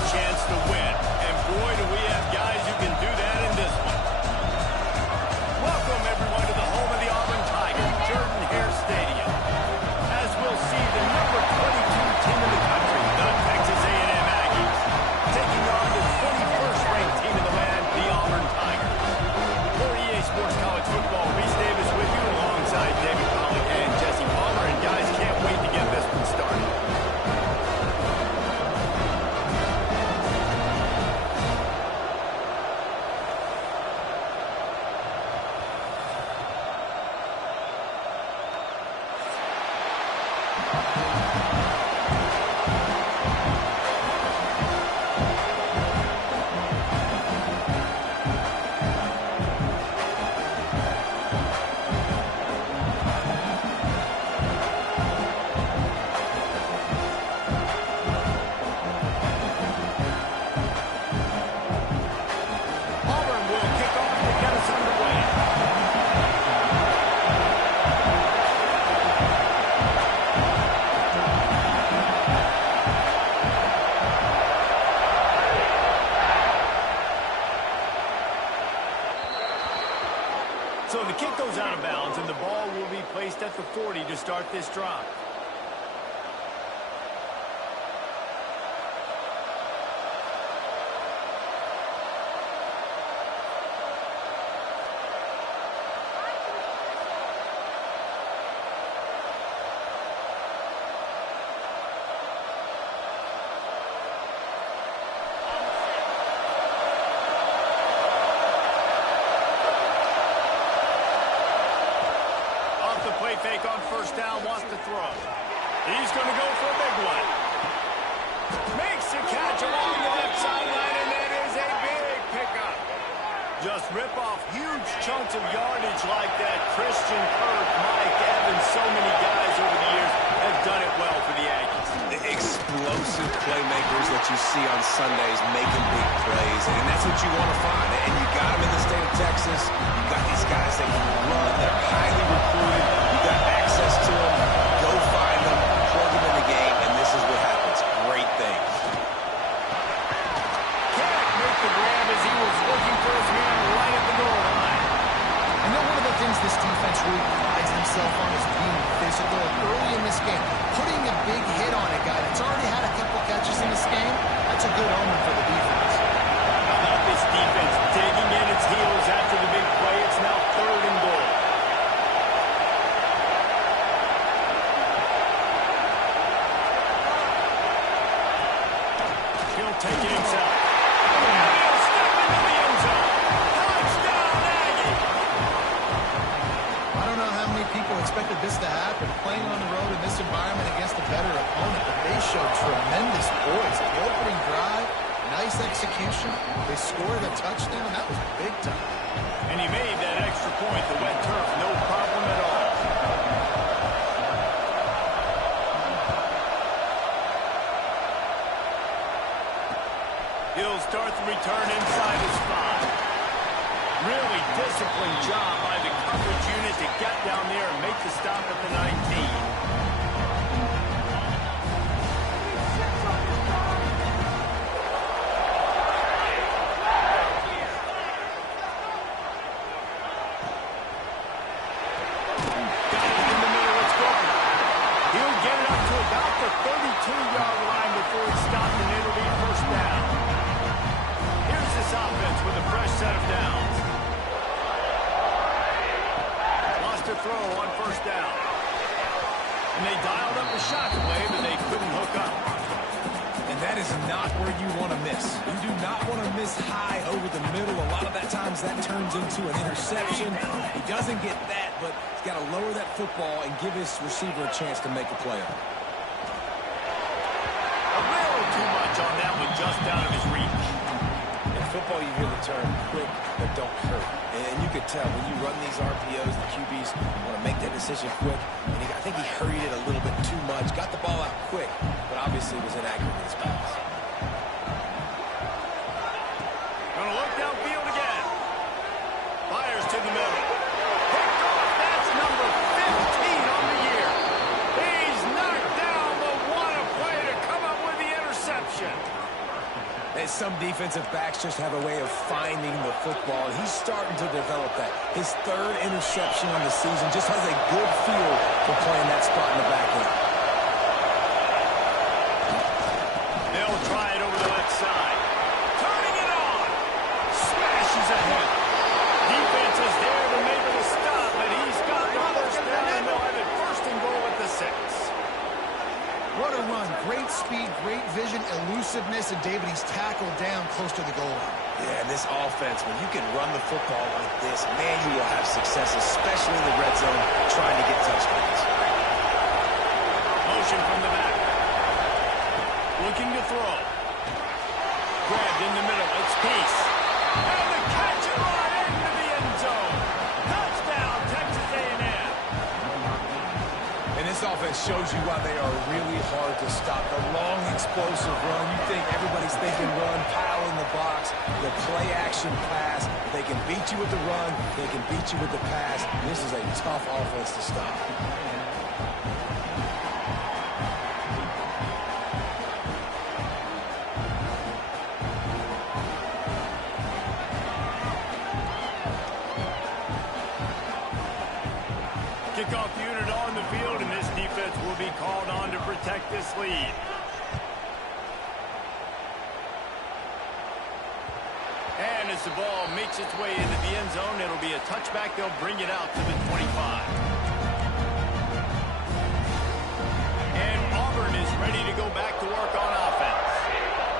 a chance to win. And boy, do we have guys who can do that in this one. Welcome, everyone, to the home of the Auburn Tigers, Jordan-Hare Stadium. As we'll see, the number 22 team in the country, the Texas A&M Aggies, taking on the 21st ranked team in the land, the Auburn Tigers. For EA Sports College Football, Reese Davis with you alongside David Pollock and Jesse Palmer. And guys, can't wait to get this one started. So the kick goes out of bounds, and the ball will be placed at the 40 to start this drive. Play fake on first down, wants to throw. He's going to go for a big one. Makes the catch along the left sideline, and that is a big pickup. Just rip off huge chunks of yardage like that. Christian Kirk, Mike Evans, so many guys over the years have done it well for the Aggies. The explosive playmakers that you see on Sundays making big plays, and that's what you want to find. And you got them in the state of Texas. You got these guys that can run. They're highly recruited. You got access to them. Go find them, plug them in the game, and this is what happens. Great things. Can't make the grab as he was looking for his man right at the goal line. I know one of the things this defense really prides himself on is being physical. Early in this game, putting a big hit on a guy that's already had a couple catches in this game, that's a good omen for the defense. How about this defense digging in its heels after the big play? It's now 3rd and goal. He'll take it himself. And he'll step into the end zone. Touchdown, Aggie! I don't know how many people expected this to happen, playing on the road in this environment against a better opponent, but they showed tremendous poise. The opening drive, nice execution. They scored a touchdown. That was big time. And he made that extra point. The wet turf, no problem at all. He'll start the return inside his 5. Really disciplined job by the coverage unit to get down there and make the stop at the 19. About the 32-yard line before he stopped, and it'll be first down. Here's this offense with a fresh set of downs. Lost a throw on first down. And they dialed up the shot play, but they couldn't hook up. And that is not where you want to miss. You do not want to miss high over the middle. A lot of that times that turns into an interception. He doesn't get that, but he's got to lower that football and give his receiver a chance to make a play on it. Too much on that one, just out of his reach. In football, you hear the term quick but don't hurt. And you could tell when you run these RPOs, the QBs want to make that decision quick. And I think he hurried it a little bit too much, got the ball out quick, but obviously was inaccurate in his pass. Gonna look downfield again. Fires to the middle. Picked off. That's number 15 on the year. He's knocked down, but what a play to come up with the interception. And some defensive backs just have a way of finding the football, and he's starting to develop that. His third interception on the season just has a good feel for playing that spot in the back end. They'll try it over the left side. Turning it on. Smashes ahead. Defense is there to make it a stop, but he's got the first down, and they'll have it first and goal at the 6. What a run. Great speed, great vision, elusiveness, and David, he's tackled down close to the goal line. Yeah, and this offense, when you can run the football like this, man, you will have success, especially in the red zone, trying to get touchdowns. Motion from the back. Looking to throw. Grabbed in the middle. It's Peace. And the catch and run into the end zone. Touchdown, Texas A&M. And this offense shows you why they are really hard to stop. The long, explosive run. You think everybody's thinking run, pile in the box. The play-action pass. They can beat you with the run. They can beat you with the pass. This is a tough offense to stop. Kickoff unit on the field, and this defense will be called on to protect this lead. And as the ball makes its way into the end zone, it'll be a touchback. They'll bring it out to the 25. And Auburn is ready to go back to work on offense.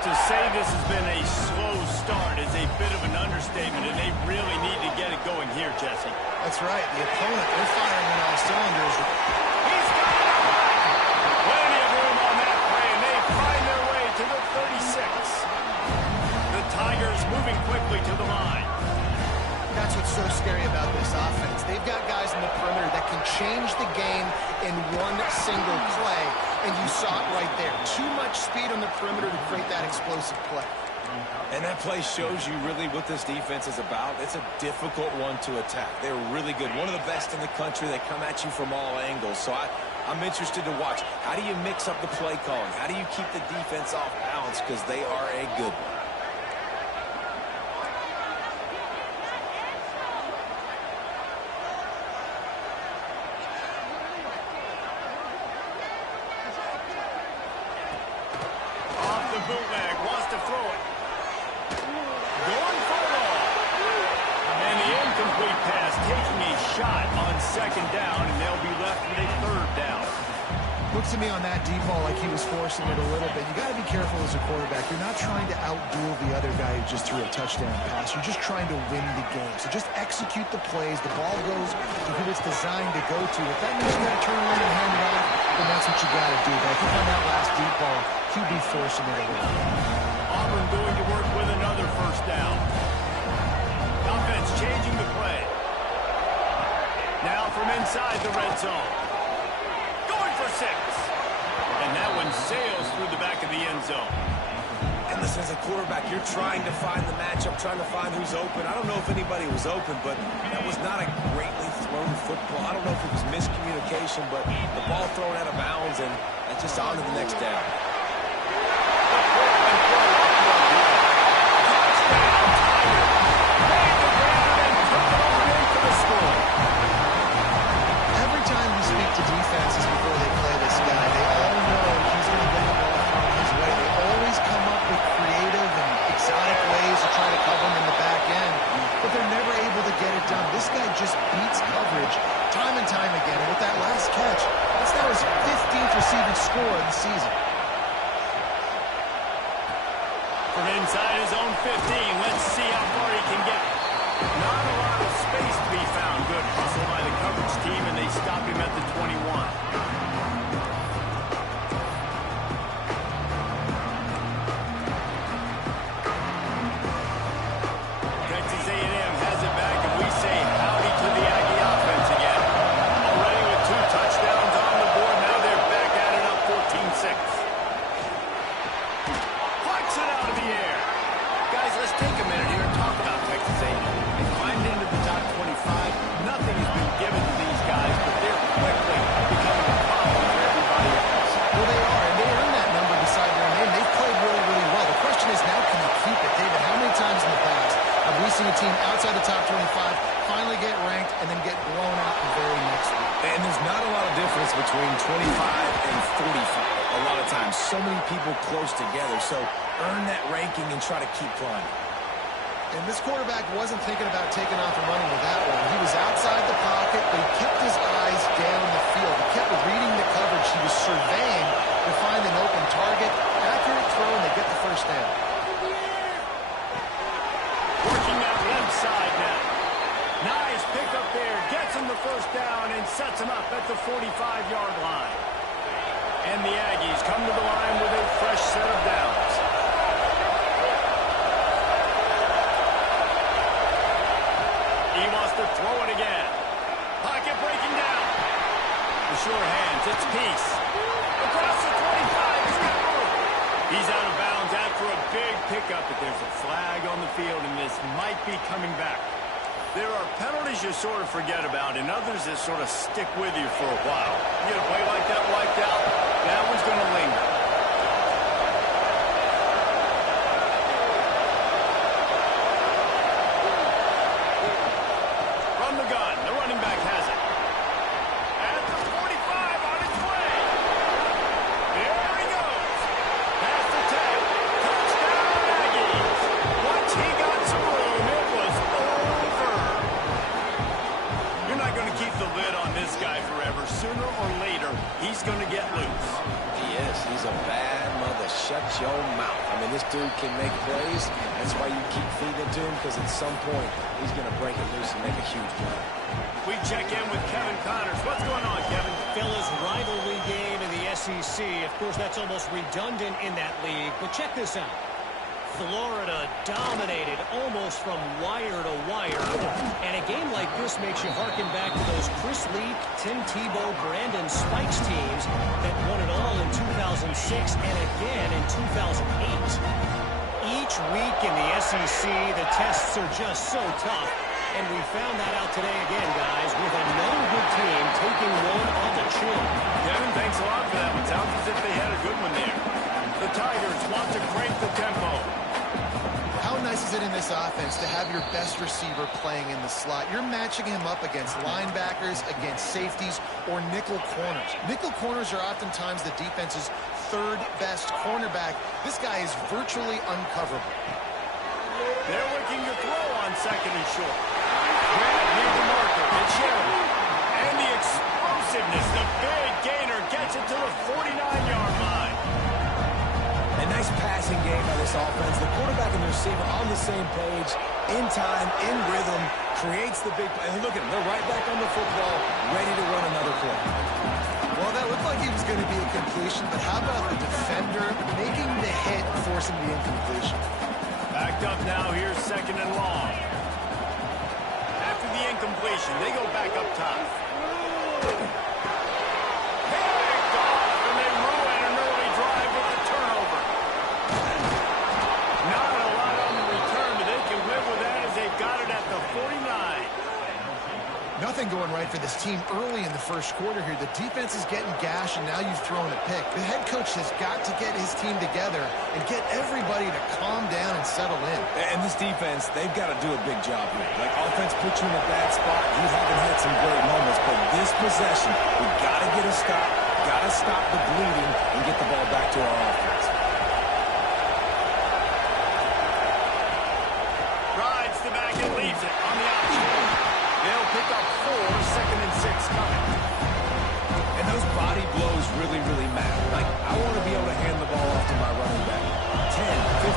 To say this has been a slow start is a bit of an understatement, and they really need to get it going here, Jesse. That's right. The opponent, they're firing on all cylinders. He's got it! Plenty of room on that play, and they find their way to the 36. The Tigers moving quickly to the line. That's what's so scary about this offense. They've got guys in the perimeter that can change the game in one single play, and you saw it right there. Too much speed on the perimeter to create that explosive play. And that play shows you really what this defense is about. It's a difficult one to attack. They're really good. One of the best in the country. They come at you from all angles. So I'm interested to watch. How do you mix up the play calling? How do you keep the defense off balance? Because they are a good one. Off the bootleg, wants to throw it. Going for it all. And the incomplete pass taking a shot on second down, and they'll be left with a third down. Looks to me on that deep ball like he was forcing it a little bit. You got to be careful as a quarterback. You're not trying to outduel the other guy who just threw a touchdown pass. You're just trying to win the game. So just execute the plays. The ball goes to who it's designed to go to. If that means you got to turn around and hand it off, then that's what you got to do. But I think on that last deep ball, he'd be forcing it a little bit. Auburn going to work with another first down. Offense changing the play. Now from inside the red zone. Going for 6. And that one sails through the back of the end zone. And listen, as a quarterback, you're trying to find the matchup, trying to find who's open. I don't know if anybody was open, but that was not a greatly thrown football. I don't know if it was miscommunication, but the ball thrown out of bounds, and that's just on to the next down. Every time we speak to defenses before they play this guy, they all know he's going to get the ball thrown his way. They always come up with creative and exotic ways to try to cover him in the back end, but they're never able to get it done. This guy just beats coverage time and time again. And with that last catch, that's now his 15th receiving score of the season. From inside his own 15, let's see how far he can get. Not a lot of space to be found. Good hustle by the coverage team, and they stop him at the 21. Texas A&M has it back, and we say howdy to the Aggie offense again. Already with 2 touchdowns on the board, now they're back at it up 14-6. Flex it out of the air. Guys, let's take a minute here and talk about Texas A&M. They climbed into the top 25. Nothing has been given to these guys, but they're quickly becoming a problem for everybody else. Well, they are, and they earn that number beside their name. They've played really, really well. The question is now, can you be seeing a team outside the top 25 finally get ranked and then get blown out the very next week. And there's not a lot of difference between 25 and 45. A lot of times, so many people close together. So earn that ranking and try to keep climbing. And this quarterback wasn't thinking about taking off and running with that one. He was outside the pocket, but he kept his eyes down the field. He kept reading the coverage. He was surveying to find an open target. Accurate throw, and they get the first down. Working that left side now. Nice pick up there. Gets him the first down and sets him up at the 45-yard line. And the Aggies come to the line with a fresh set of downs. He wants to throw it again. Pocket breaking down. The sure hands. It's Peace. Across the 25. He's got room. He's out of bounds after a big pickup, but there's a flag on the field, and this might be coming back. There are penalties you sort of forget about and others that sort of stick with you for a while. You get a play like that wiped out, that one's going to linger. From the gun, the running back has it. At the 45, on its way. There he goes. Pass the tag. Touchdown, Aggies. Once he got some room, it was over. You're not going to keep the lid on this guy forever. Sooner or later, he's going to get loose. He is. He's a bad mother. Shut your mouth. I mean, this dude can make plays. That's why you keep feeding it to him, because at some point, he's going to break it loose and make a huge play. We check in with Kevin Connors. What's going on, Kevin? Fellas, rivalry game in the SEC. Of course, that's almost redundant in that league. But check this out. Florida dominated almost from wire to wire. And a game like this makes you harken back to those Chris Leak, Tim Tebow, Brandon Spikes teams that won it all in 2006 and again in 2008. Each week in the SEC, the tests are just so tough. And we found that out today again, guys, with another good team taking one on the chin. Kevin, thanks a lot for that one. Sounds as if they had a good one there. The Tigers want to crank the tempo. How nice is it in this offense to have your best receiver playing in the slot? You're matching him up against linebackers, against safeties, or nickel corners. Nickel corners are oftentimes the defense's third best cornerback. This guy is virtually uncoverable. They're looking to throw on second and short. Near the marker, it's Sheridan. And the explosiveness, the big gainer gets it to the 49-yard line. A nice passing game by this offense. The quarterback and the receiver on the same page, in time, in rhythm, creates the big play. And look at them. They're right back on the football, ready to run another play. Well, that looked like he was going to be a completion, but how about the defender making the hit, forcing the incompletion? Backed up now, here's second and long. After the incompletion, they go back up top. Picked off, and they ruin an early drive with a turnover. Not a lot on the return, but they can live with that as they've got it at the 49. Nothing going right for this team early in the first quarter here. The defense is getting gashed, and now you've thrown a pick. The head coach has got to get his team together and get everybody to calm down and settle in. And this defense, they've got to do a big job here. Like, offense put you in a bad spot. You haven't had some great moments, but this possession, we've got to get a stop, got to stop the bleeding, and get the ball back to our offense. Rides the back and leaves it on the option. They'll pick up 4, second and 6 coming. And those body blows really, really matter. Like, I want to be able to hand the ball off to my running back 10,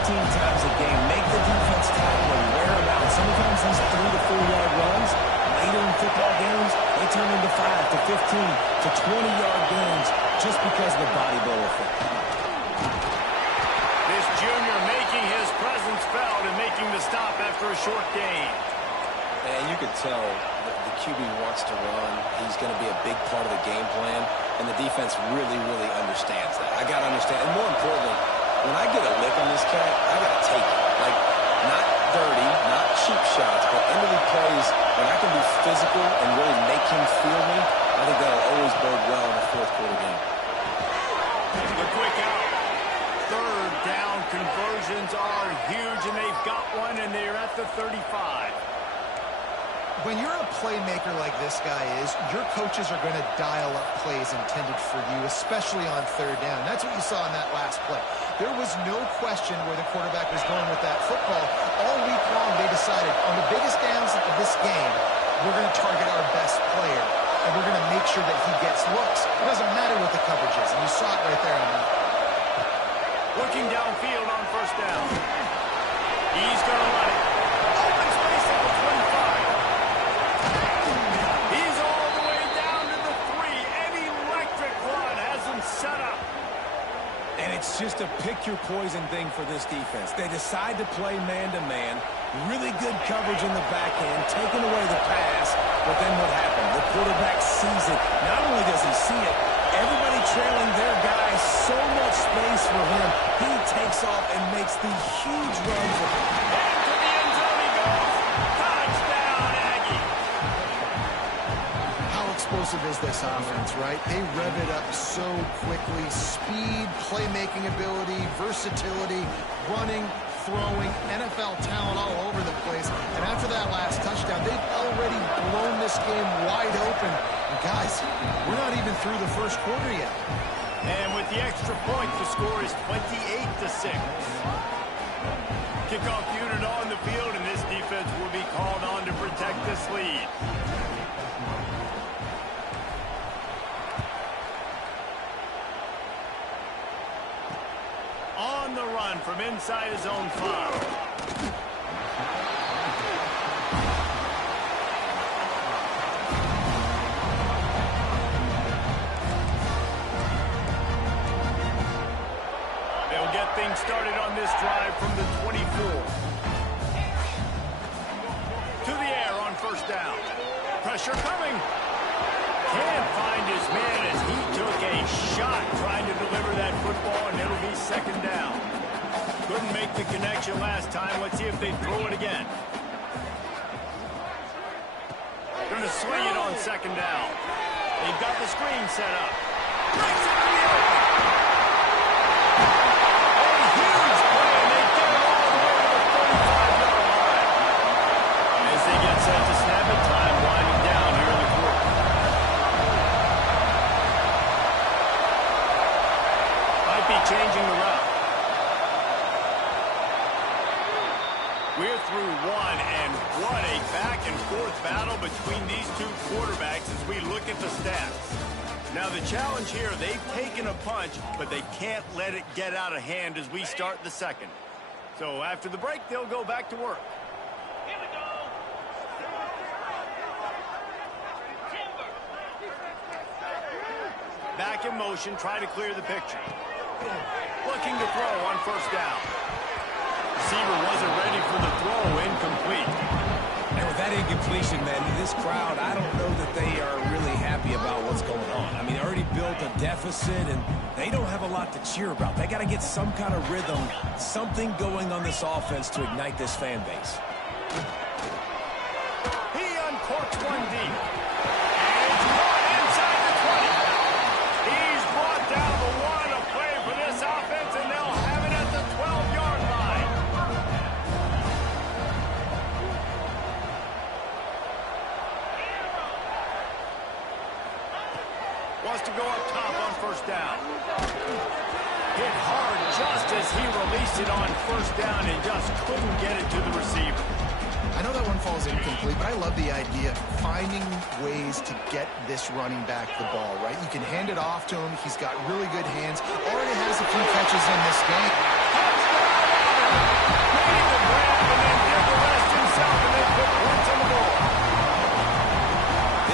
15 times a game. Make the defense tackle and wear them out. Sometimes these 3 to 4 yard runs, later in football games, they turn into 5 to 15 to 20-yard gains just because of the body blow effect. This junior making his presence felt and making the stop after a short gain. And you could tell the QB wants to run. He's going to be a big part of the game plan, and the defense really, really understands that. I got to understand. And more importantly, when I get a lick on this cat, I got to take it. Like, not dirty, not cheap shots, but into the plays when I can be physical and really make him feel me, I think that'll always bode well in a fourth quarter game. The quick out. Third down conversions are huge, and they've got one, and they're at the 35. When you're a playmaker like this guy is, your coaches are going to dial up plays intended for you, especially on third down. That's what you saw in that last play. There was no question where the quarterback was going with that football. All week long, they decided on the biggest downs of this game, we're going to target our best player, and we're going to make sure that he gets looks. It doesn't matter what the coverage is, and you saw it right there on that. Looking downfield on first down. He's going to run it. Open space at the 25. He's all the way down to the 3. An electric run has him set up. And it's just a pick-your-poison thing for this defense. They decide to play man-to-man, really good coverage in the back end, taking away the pass, but then what happened? The quarterback sees it. Not only does he see it, everybody trailing their guy, so much space for him. He takes off and makes the huge runs. Into the end zone he goes. Touchdown, Aggie. How explosive is this offense, right? They rev it up so quickly. Speed, playmaking ability, versatility, running, throwing, NFL talent all over the place. And after that last touchdown, they've already blown this game wide open. And guys, we're not even through the first quarter yet. And with the extra point, the score is 28-6. Kickoff unit on the field, and this defense will be called on to protect this lead. On the run from inside his own 5. Things started on this drive from the 24. To the air on first down. Pressure coming. Can't find his man as he took a shot trying to deliver that football, and it'll be second down. Couldn't make the connection last time. Let's see if they throw it again. Going to swing it on second down. They've got the screen set up. Breaks it to the open. Set to snap it, time winding down here in the quarter. Might be changing the route. We're through one, and what a back-and-forth battle between these two quarterbacks as we look at the stats. Now the challenge here, they've taken a punch, but they can't let it get out of hand as we start the second. So after the break, they'll go back to work. Back in motion, try to clear the picture. Looking to throw on first down. Receiver wasn't ready for the throw, incomplete. And with that incompletion, man, this crowd, I don't know that they are really happy about what's going on. I mean, they already built a deficit, and they don't have a lot to cheer about. They got to get some kind of rhythm, something going on this offense to ignite this fan base. He uncorks one deep. And it's caught inside the 20. He's brought down the one, a play for this offense, and they'll have it at the 12-yard line. Wants to go up top on first down. Hit hard just as he released it on first down and just couldn't get it to the receiver. I know that one falls incomplete, but I love the idea of finding ways to get this running back the ball, right? You can hand it off to him. He's got really good hands. Already has a few catches in this game. Made the grab and then did the rest himself, and they put points on the board.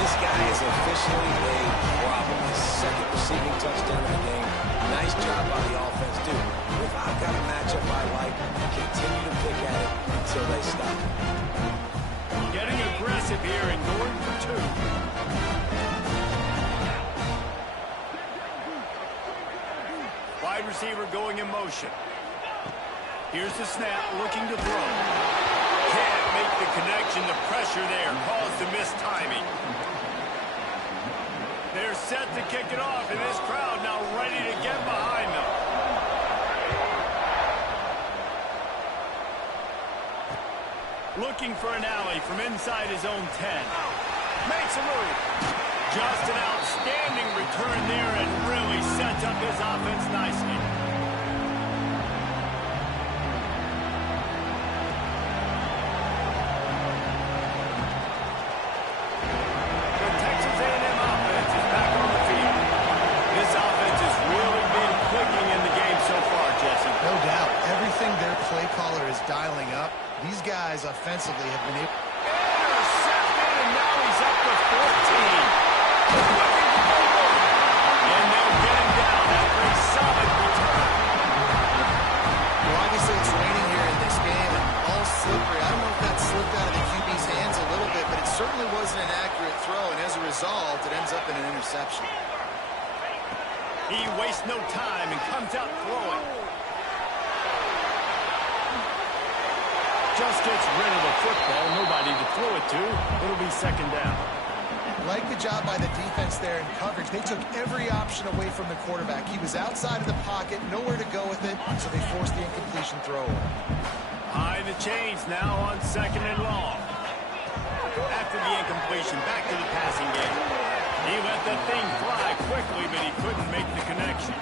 This guy is officially a problem. His second receiving touchdown of the game. Nice job by the offense, too. If I've got a matchup I like, continue to pick at it until they stop. Getting aggressive here and going for two. Wide receiver going in motion. Here's the snap, looking to throw. Can't make the connection. The pressure there caused the missed timing. They're set to kick it off, and this crowd now ready to get behind them. Looking for an alley from inside his own 10. Makes a move. Just an outstanding return there and really sets up his offense nicely. The Texas A&M offense is back on the field. This offense has really been clicking in the game so far, Jesse. No doubt. Everything their play caller is dialing up, these guys offensively have been able... Intercepted, and now he's up to 14. Looking to go for it. And they'll get him down after a solid return. Well, obviously it's raining here in this game and all slippery. I don't know if that slipped out of the QB's hands a little bit, but it certainly wasn't an accurate throw, and as a result, it ends up in an interception. He wastes no time and comes out throwing. Just gets rid of the football. Nobody to throw it to. It'll be second down. Like the job by the defense there in coverage. They took every option away from the quarterback. He was outside of the pocket, nowhere to go with it, so they forced the incompletion throw. High the chains now on second and long. After the incompletion, back to the passing game. He let that thing fly quickly, but he couldn't make the connection.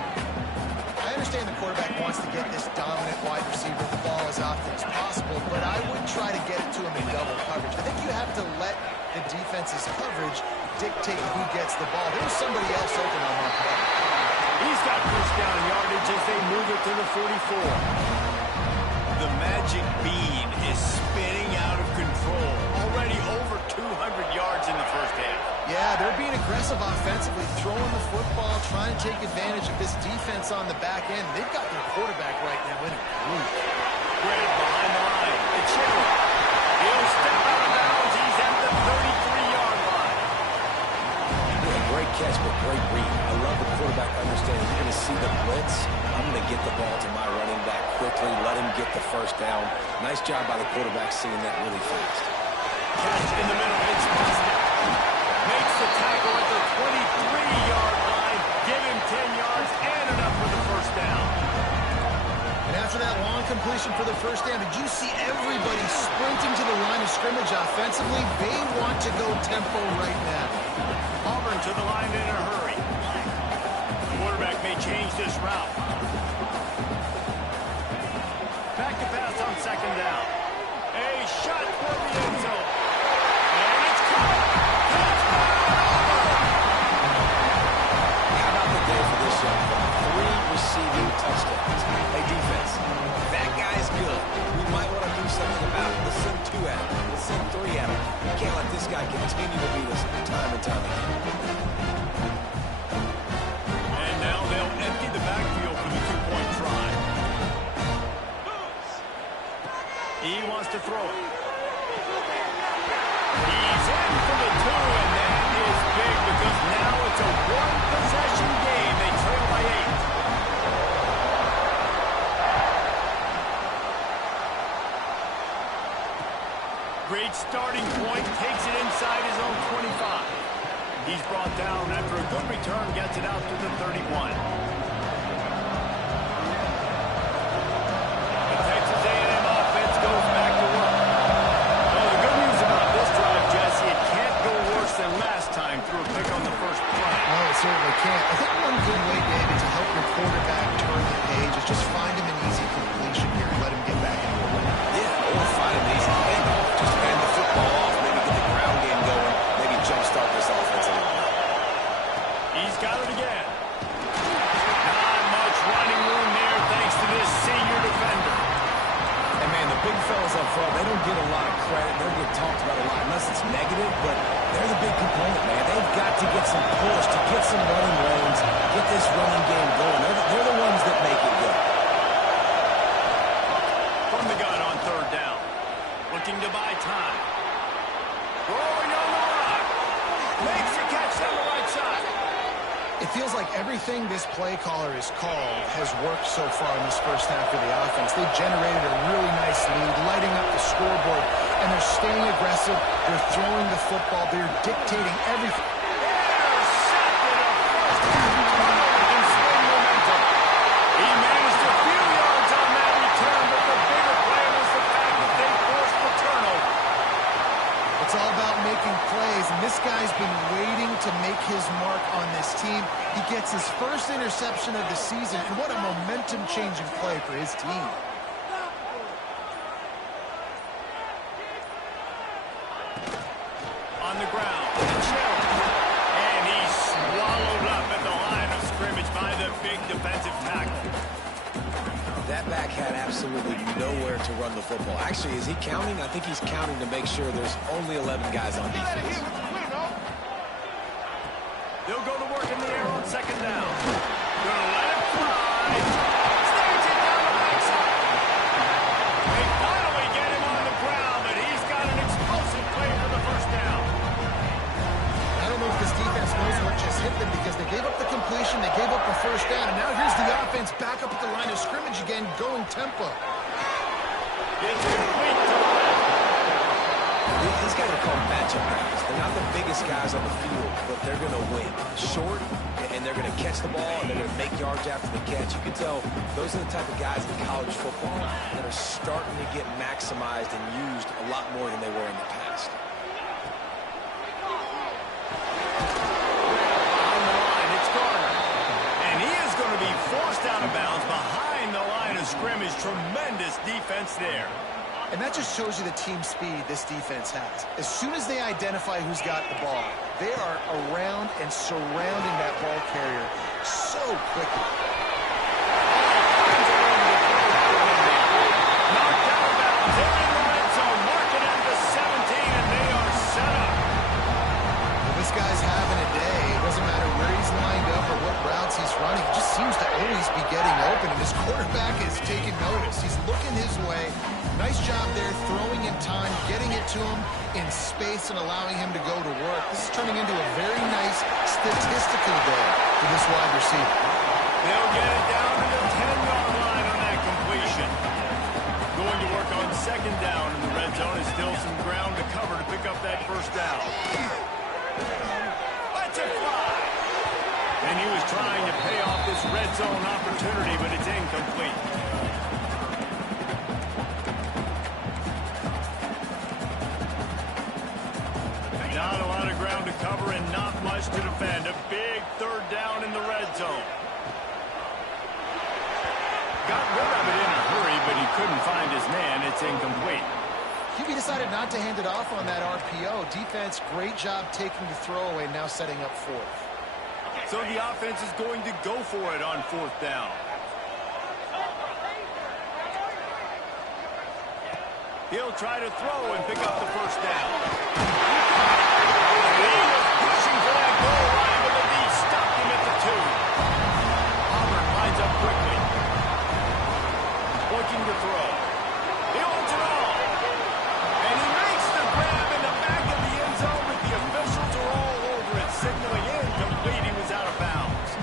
I understand the quarterback wants to get this dominant wide receiver the ball as often as possible, but I would try to get it to him in double coverage. I think you have to let the defense's coverage dictate who gets the ball. There was somebody else open on that play. He's got first down yardage as they move it to the 44. The magic bean is spinning out of control. Already over 200 yards in the first half. Yeah, they're being aggressive offensively, throwing the football, trying to take advantage of this defense on the back end. They've got their quarterback right now in a groove. Grant behind the line. It's Schindler. He'll step out of bounds. He's at the 33-yard line. Yeah, great catch, but great read. I love the quarterback understanding. You're going to see the blitz. I'm going to get the ball to my running back quickly, let him get the first down. Nice job by the quarterback seeing that really fast. Catch in the middle. It's Boston. Makes the tackle at the 23-yard line. Give him 10 yards and enough for the first down. And after that long completion for the first down, did you see everybody sprinting to the line of scrimmage offensively? They want to go tempo right now. Auburn to the line in a hurry. The quarterback may change this route. Back to pass on second down. A shot for the end zone. And it's caught. Touchdown, Auburn! How about the day for this young fella? 3 receiving touchdowns. Hey, defense, that guy's good. We might want to do something about it. Let's send 2 at him. Let's send 3 at him. We can't let this guy continue to beat us time and time again. And now they'll empty the backfield for the 2-point try. He wants to throw it. He's in for the 2, and that is big because now it's a one-possession game. They trail by 8. Great starting point, takes it inside his own 25. He's brought down after a good return, gets it out to the 31. The Texas A&M offense goes back to work. Well, the good news about this drive, Jesse, it can't go worse than last time through a pick on the first play. No, it certainly can't. I think one good way, David, to help your quarterback turn the page is just find him an easy completion here and let him get back into the win. Yeah, or find an easy handoff. Just hand the football off, maybe get the ground game going, maybe jumpstart this offense a little bit. He's got it again. Not much running room there thanks to this senior defender. And man, the big fellas up front, they don't get a lot of credit. They don't get talked about a lot unless it's negative, but they're the big component, man. They've got to get some push, to get some running lanes, get this running game going. They're the ones that make it go. From the gun on third down. Looking to buy time. Throwing on the run. Makes the catch down the right side. It feels like everything this play caller has called has worked so far in this first half of the offense. They've generated a really nice lead, lighting up the scoreboard, and they're staying aggressive. They're throwing the football. They're dictating everything. Intercepted a first half turnover and swing momentum. He managed a few yards on that return, but the bigger play was the fact that they forced the turnover. This guy's been waiting to make his mark on this team. He gets his first interception of the season, and what a momentum-changing play for his team. On the ground, and he's swallowed up at the line of scrimmage by the big defensive tackle. That back had absolutely nowhere to run the football. Actually, is he counting? I think he's counting to make sure there's only 11 guys on defense. They'll go to work in the air on second down. Gonna let it fly. Snags it down the backside. They finally get him on the ground, but he's got an explosive play for the first down. I don't know if this defense knows what just hit them because they gave up the completion, they gave up a first down, and now here's the offense back up at the line of scrimmage again, going tempo. It's complete to the left. These guys are called matchup guys. They're not the biggest guys on the field, but they're going to win. Short, and they're going to catch the ball, and they're going to make yards after the catch. You can tell those are the type of guys in college football that are starting to get maximized and used a lot more than they were in the past. Forced out of bounds behind the line of scrimmage. Tremendous defense there. And that just shows you the team speed this defense has. As soon as they identify who's got the ball, they are around and surrounding that ball carrier so quickly. Knocked out of bounds. They're in the red zone. Marking at the 17, and they are set up. Well, this guy's having a day. It doesn't matter where he's lined up or what routes he's running. He just seems to always be getting open, and his quarterback is taking notice. He's looking his way. Nice job there, throwing in time, getting it to him in space and allowing him to go to work. This is turning into a very nice statistical day for this wide receiver. They'll get it down to the 10-yard line on that completion. Going to work on second down in the red zone. Is still some ground to cover to pick up that first down. Let's it fly. And he was trying to pay off this red zone opportunity, but it's incomplete. Not a lot of ground to cover and not much to defend. A big third down in the red zone. Got rid of it in a hurry, but he couldn't find his man. It's incomplete. QB decided not to hand it off on that RPO. Defense, great job taking the throwaway, now setting up fourth. So the offense is going to go for it on fourth down. He'll try to throw and pick up the first down. He was pushing for that goal line, but the D stopped him at the 2. Auburn lines up quickly. Looking to throw. He wants it all. And he makes the grab in the back of the end zone, but the officials are all over it, signaling incomplete. He was out of bounds.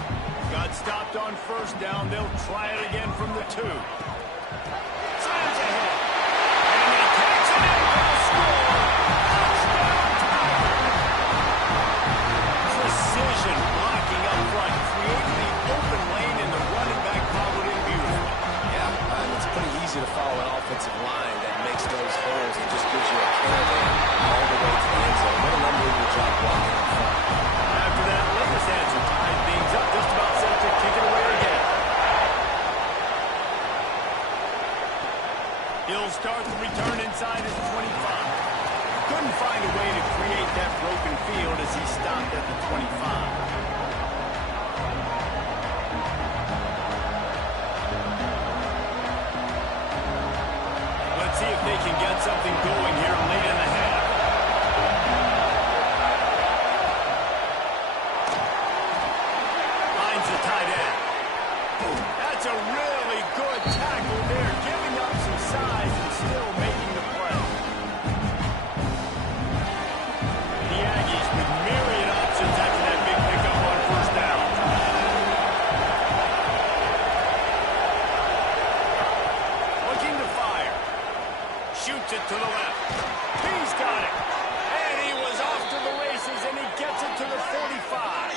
Got stopped on first down. They'll try it again from the 2. Slams ahead. And he takes it in for the score. Touchdown, Tigers. Precision blocking up front, creating the open lane, and the running back followed in beautifully. Yeah, it's pretty easy to follow an offensive line that makes those holes and just gives you a caravan all the way to the end zone. What an unbelievable job blocking up front. After that latest answer tied things up, just about set to kick it away again. He'll start the return inside his 25. Couldn't find a way to create that broken field as he stopped at the 25. Let's see if they can get something going here late in the half. Finds the tight end. That's a really good tackle there, giving up some size and still making the play. The Aggies with myriad options after that big pickup on first down. Looking to fire. Shoots it to the left. He's got it. And he was off to the races, and he gets it to the 45.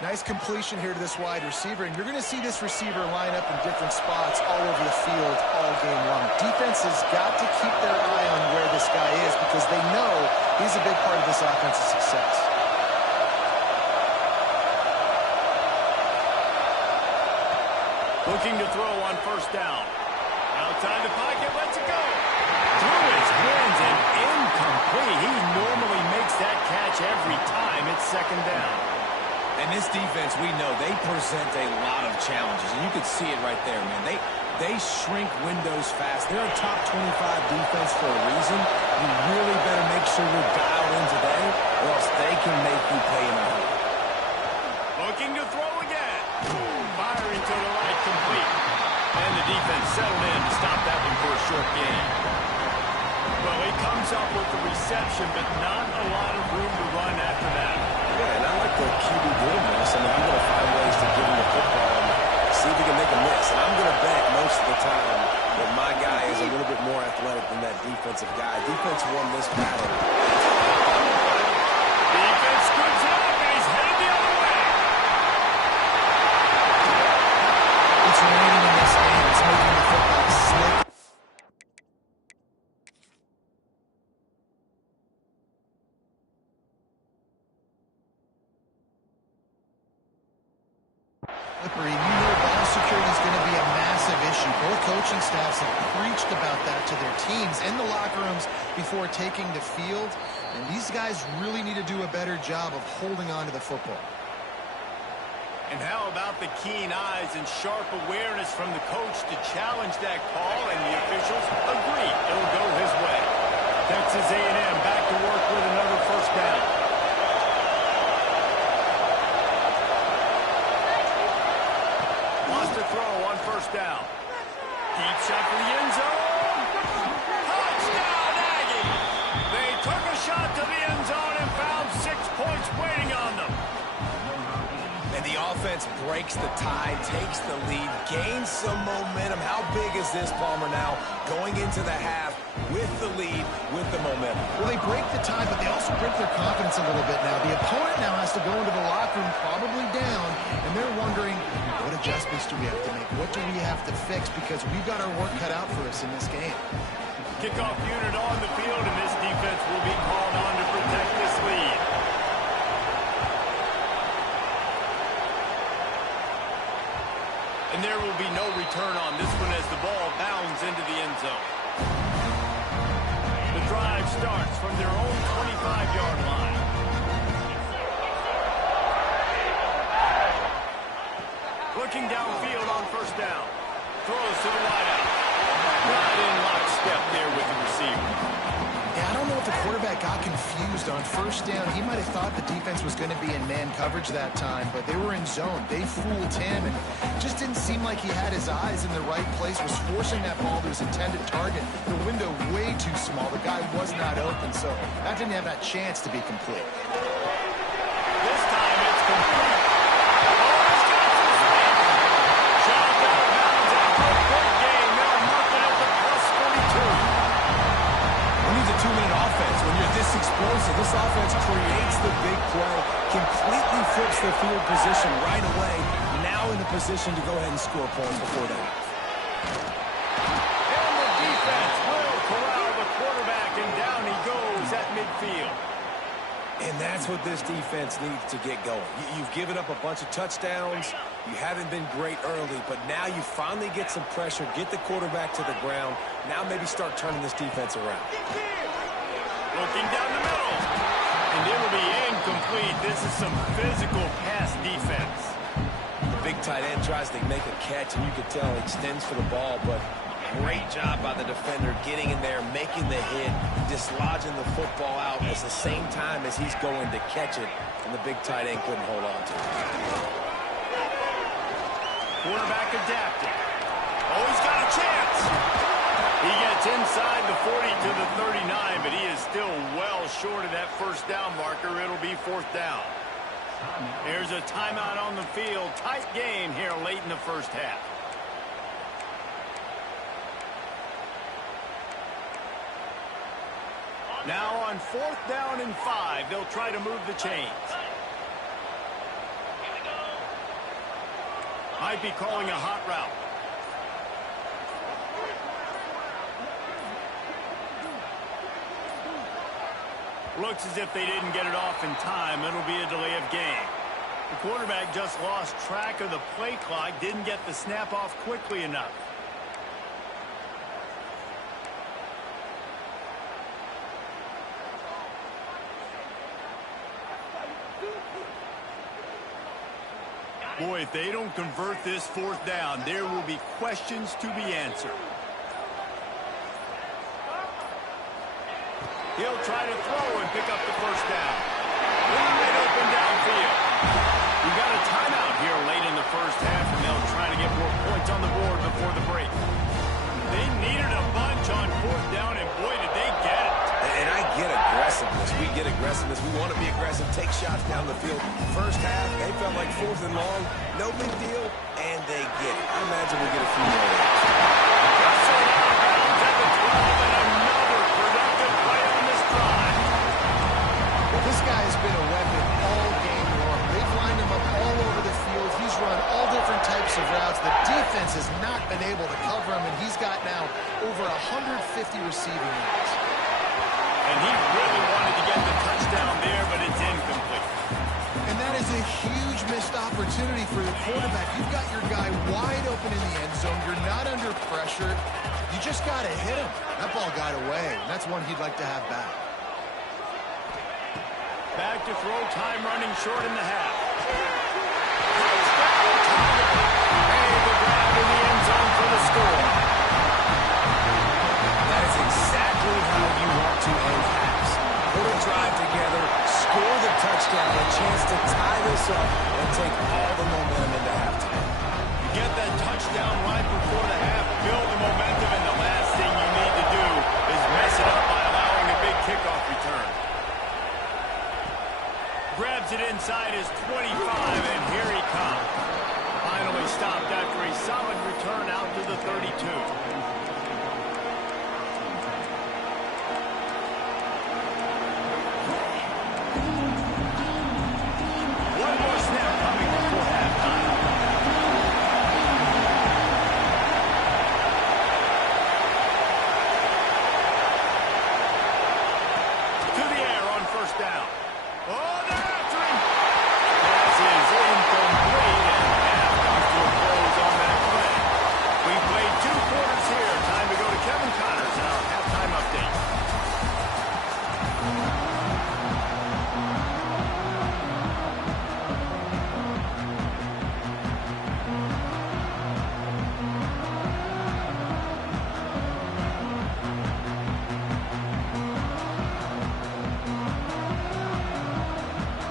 Nice completion here to this wide receiver, and you're going to see this receiver line up in different spots all over the field all game long. Defense has got to keep their eye on where this guy is because they know he's a big part of this offense's success. Looking to throw on first down. Outside the pocket, lets it go. Through his hands and incomplete. He normally makes that catch every time it's second down. And this defense, we know, they present a lot of challenges. And you can see it right there, man. They shrink windows fast. They're a top 25 defense for a reason. You really better make sure you're dialed in today, or else they can make you pay in a hurry. Looking to throw again. Firing to the right, complete. And the defense settled in to stop that one for a short gain. Well, he comes up with the reception, but not a lot of room to run after that. Yeah, and I like the QB doing this. I mean, I'm going to find ways to give him the football and see if he can make a miss. And I'm going to bet most of the time that my guy is a little bit more athletic than that defensive guy. Defense won this battle. Defense scoops it up, and he's headed the other way. It's raining in this game. It's making the football slip. Slippery. You know ball security is going to be a massive issue. Both coaching staffs have preached about that to their teams in the locker rooms before taking the field. And these guys really need to do a better job of holding on to the football. And how about the keen eyes and sharp awareness from the coach to challenge that call, and the officials agree it'll go his way. Texas A&M back to work with another first down. Lost a throw on first down. Deep shot for the end zone. Touchdown, Aggies! They took a shot to the end zone and found 6 points waiting on them. And the offense breaks the tie, takes the lead, gains some momentum. How big is this, Palmer, now? Going into the half with the lead, with the momentum. Well, they break the tie, but they also break their confidence a little bit now. The opponent now has to go into the locker room probably down, and they're wondering, what adjustments do we have to make? What do we have to fix? Because we've got our work cut out for us in this game. Kickoff unit on the field, and this defense will be called on to protect this lead. And there will be no return on this one as the ball bounds into the end zone. The drive starts from their own 25-yard line. Looking downfield on first down. Throws to the wideout. Not in lockstep there with the receiver. Yeah, I don't know if the quarterback got confused on first down. He might have thought the defense was going to be in man coverage that time, but they were in zone. They fooled him, and just didn't seem like he had his eyes in the right place, was forcing that ball to his intended target. The window way too small. The guy was not open, so that didn't have that chance to be complete. This time it's complete. Oh, he's got some speed. Shot out of bounds after a quick game. They'll mark it at the +42. Who needs a 2-minute offense when you're this explosive? This offense creates the big play, completely flips the field position right away, now in a position to go ahead and score points before that. And the defense will corral the quarterback, and down he goes at midfield. And that's what this defense needs to get going. You've given up a bunch of touchdowns. You haven't been great early, but now you finally get some pressure, get the quarterback to the ground. Now maybe start turning this defense around. Looking down the middle. And it'll be incomplete. This is some physical pass defense. Big tight end tries to make a catch, and you can tell he extends for the ball, but great job by the defender getting in there, making the hit, dislodging the football out at the same time as he's going to catch it, and the big tight end couldn't hold on to it. Quarterback adapting. Oh, he's got a chance. He gets inside the 40 to the 39, but he is still well short of that first down marker. It'll be fourth down. There's a timeout on the field. Tight game here late in the first half. Now on fourth down and 5, they'll try to move the chains. Might be calling a hot route. Looks as if they didn't get it off in time. It'll be a delay of game. The quarterback just lost track of the play clock, didn't get the snap off quickly enough. Boy, if they don't convert this fourth down, there will be questions to be answered. He'll try to throw and pick up the first down. Wide open downfield. We've got a timeout here late in the first half, and they'll try to get more points on the board before the break. They needed a bunch on fourth down, and boy, did they get it. And I get aggressiveness. We get aggressiveness. We want to be aggressive, take shots down the field. First half, they felt like fourth and long. No big deal, and they get it. I imagine we get a few more of those. Hustled out of bounds at the 12, and another productive play on this drive. Well, this guy has been a weapon all game long. They've lined him up all over the field. He's run all different types of routes. The defense has not been able to cover him, and he's got now over 150 receiving yards. And he really wanted to get the touchdown there, but it's incomplete. And that is a huge missed opportunity for the quarterback. You've got your guy wide open in the end zone. You're not under pressure. You just got to hit him. That ball got away, and that's one he'd like to have back. Back to throw, time running short in the half. Touchdown, Tiger! Hey, the grab in the end zone for the score. That is exactly how you want to end halves. Put a drive together, score the touchdown, a chance to tie this up, and take all the momentum into halftime. You get that touchdown right before the half, build the momentum, and the last thing you need to do is mess it up by allowing a big kickoff return. Grabs it inside his 25, and here he comes. Finally stopped after a solid return out to the 32. One more snap coming before halftime. To the air on first down. Oh, they're after him. Pass is incomplete, and half comes to a close on that play. We played 2 quarters here. Time to go to Kevin Connors in our halftime update.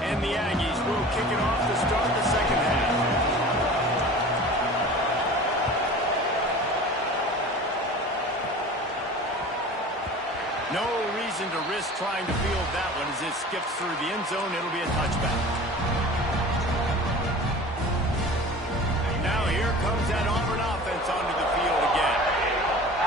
And the Aggies will kick it off to start the second half. No reason to risk trying to field that one as it skips through the end zone. It'll be a touchback. Now here comes that Auburn offense onto the field again.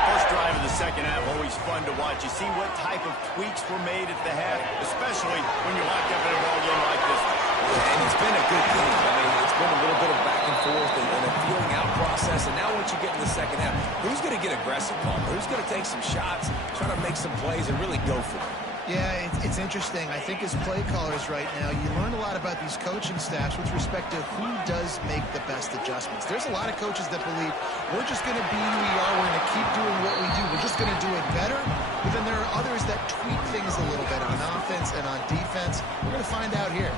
First drive of the second half, always fun to watch. You see what type of tweaks were made at the half, especially when you're locked up in a ball game like this one. And it's been a good game. I mean, it's been a little bit of back and forth and a feeling out process. And now once you get in the second half, who's going to get aggressive, Palmer? Who's going to take some shots, try to make some plays, and really go for it? Yeah, it's interesting. I think as play callers right now, you learn a lot about these coaching staffs with respect to who does make the best adjustments. There's a lot of coaches that believe we're just going to be who we are. We're going to keep doing what we do. We're just going to do it better. But then there are others that tweak things a little bit on offense and on defense. We're going to find out here.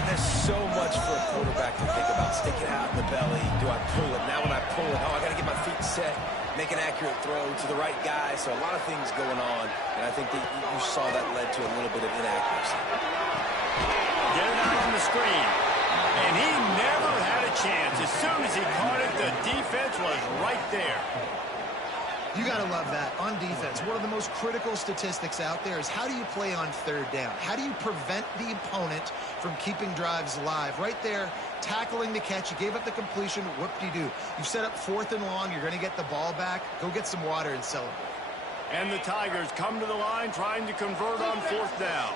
And there's so much for a quarterback to think about. Stick it out in the belly. Do I pull it? Now when I pull it, I got to get my feet set, make an accurate throw to the right guy. So a lot of things going on. And I think that you saw that led to a little bit of inaccuracy. Get it out on the screen. And he never had a chance. As soon as he caught it, the defense was right there. You got to love that. On defense, one of the most critical statistics out there is how do you play on third down? How do you prevent the opponent from keeping drives alive? Right there, tackling the catch. You gave up the completion. Whoop-de-doo. You've set up fourth and long. You're going to get the ball back. Go get some water and celebrate. And the Tigers come to the line trying to convert on fourth down.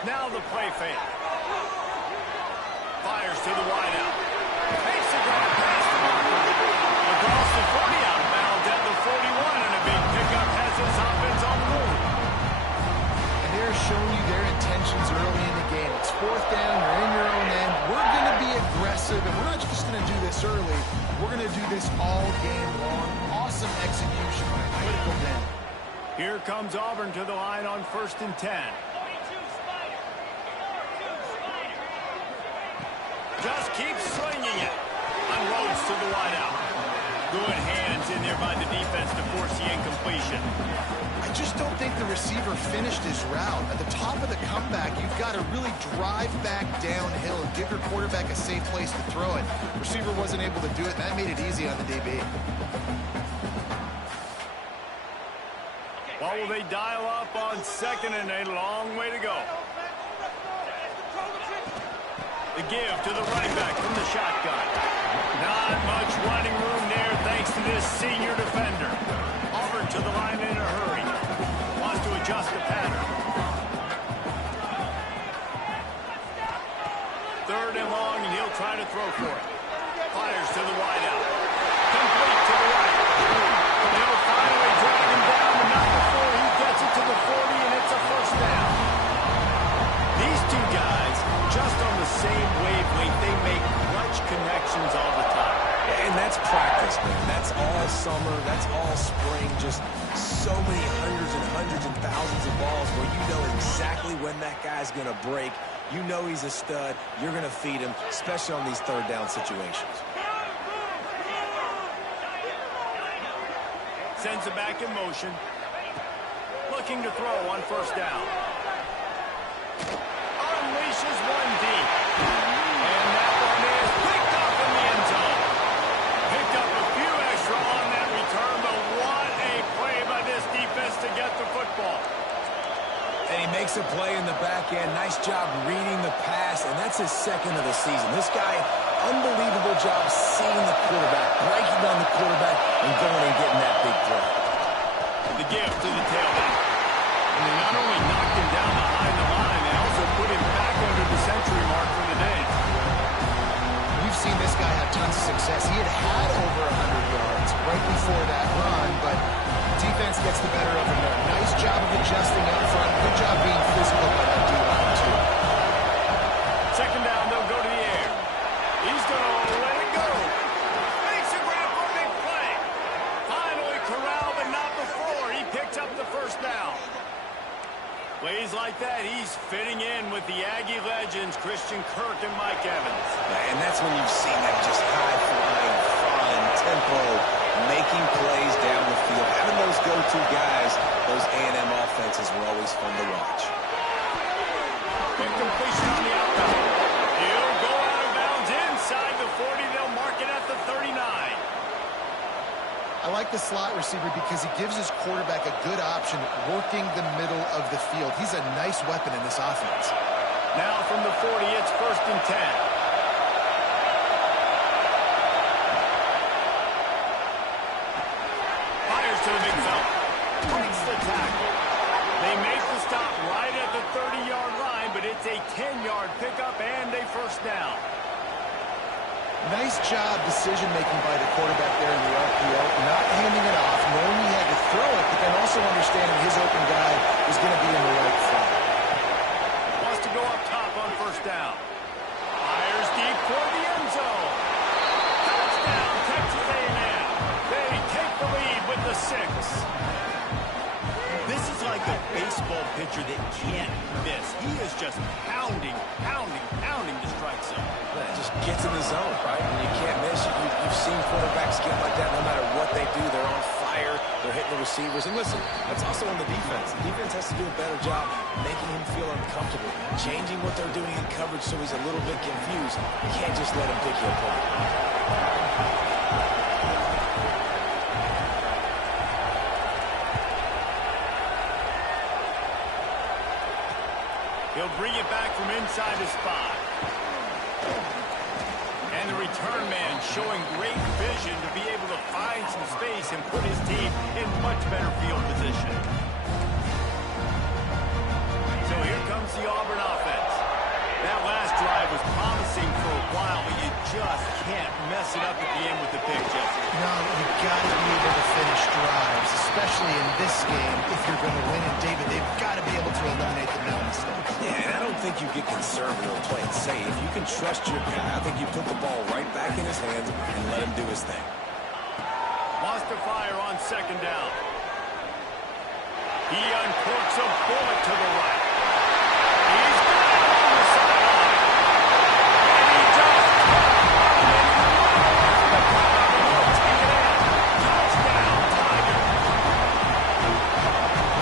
Now the play fake. Fires to the wideout. Makes the grab pass to Markham. Across the 40 out of bounds at the 41, and a big pickup has his offense on the move. And they're showing you their intentions early in the game. It's fourth down, you're in your own end. We're going to be aggressive, and we're not just going to do this early. We're going to do this all game long. Awesome execution on a critical down. Here comes Auburn to the line on 1st and 10. Just keeps swinging it. Unloads to the wideout. Good hands in there by the defense to force the incompletion. I just don't think the receiver finished his route. At the top of the comeback, you've got to really drive back downhill and give your quarterback a safe place to throw it. Receiver wasn't able to do it, and that made it easy on the DB. What will they dial up on 2nd and a long way to go? The give to the running back from the shotgun. Not much running room there thanks to this senior defender. Auburn to the line in a hurry. Wants to adjust the pattern. 3rd and long, and he'll try to throw for it. Fires to the wideout. Complete to the right. He'll finally drag him down, but not before he gets it to the 40, and it's a first down. These two guys, just on the same wavelength, they make clutch connections all the time. And that's practice, man. That's all summer. That's all spring. Just so many hundreds and thousands of balls where you know exactly when that guy's going to break. You know he's a stud. You're going to feed him, especially on these 3rd down situations. Sends it back in motion. Looking to throw on 1st down. Unleashes one deep. And that one is picked up in the end zone. Picked up a few extra on that return, but what a play by this defense to get the football. And he makes a play in the back end. Nice job reading the pass, and that's his 2nd of the season. This guy, unbelievable job seeing the quarterback, breaking down the quarterback, and going and getting that big play. The give to the tailback. And they not only knocked him down behind the line, they also put him back under the century mark for the day. We've seen this guy have tons of success. He had over 100 yards right before that run, but defense gets the better of him there. Nice job of adjusting up front. Good job being physical by that D-line, too. 2nd down, they'll go to the air. He's going to let it go. Makes a grab for a big play. Finally corralled, but not before. He picks up the 1st down. Plays like that, he's fitting in with the Aggie legends, Christian Kirk and Mike Evans. And that's when you've seen them just high-flying, fun, tempo, making plays down the field. Having those go-to guys, those A&M offenses were always fun to watch. Quick completion on the outbound. He'll go out of bounds inside the 40. They'll mark it at the 39. I like the slot receiver because he gives his quarterback a good option working the middle of the field. He's a nice weapon in this offense. Now from the 40, it's 1st and 10. Fires to the big fella. Breaks the tackle. They make the stop right at the 30-yard line, but it's a 10-yard pickup and a 1st down. Nice job decision-making by the quarterback there in the RPO, not handing it off, knowing he had to throw it, but then also understanding his open guy was going to be in the right front. Wants to go up top on 1st down. Fires deep toward the end zone. Touchdown, Texas A&M. They take the lead with the 6. This is like a baseball pitcher that can't miss. He is just pounding the strike zone. It just gets in the zone, right? And you can't miss. You've seen quarterbacks get like that no matter what they do. They're on fire. They're hitting the receivers. And listen, that's also on the defense. The defense has to do a better job making him feel uncomfortable, changing what they're doing in coverage so he's a little bit confused. You can't just let him pick you apart. He'll bring it back from inside his 5. And the return man showing great vision to be able to find some space and put his team in much better field position. So here comes the Auburn offense. got to be able to finish drives, especially in this game if you're going to win. And, David, they've got to be able to eliminate the no mistakes. Yeah, and I don't think you get conservative or play it safe. You can trust your guy. I think you put the ball right back in his hands and let him do his thing. Wants to fire on second down. He uncorks a bullet to the right. He's got it on the sideline. And he just take it in. Touchdown, Tiger.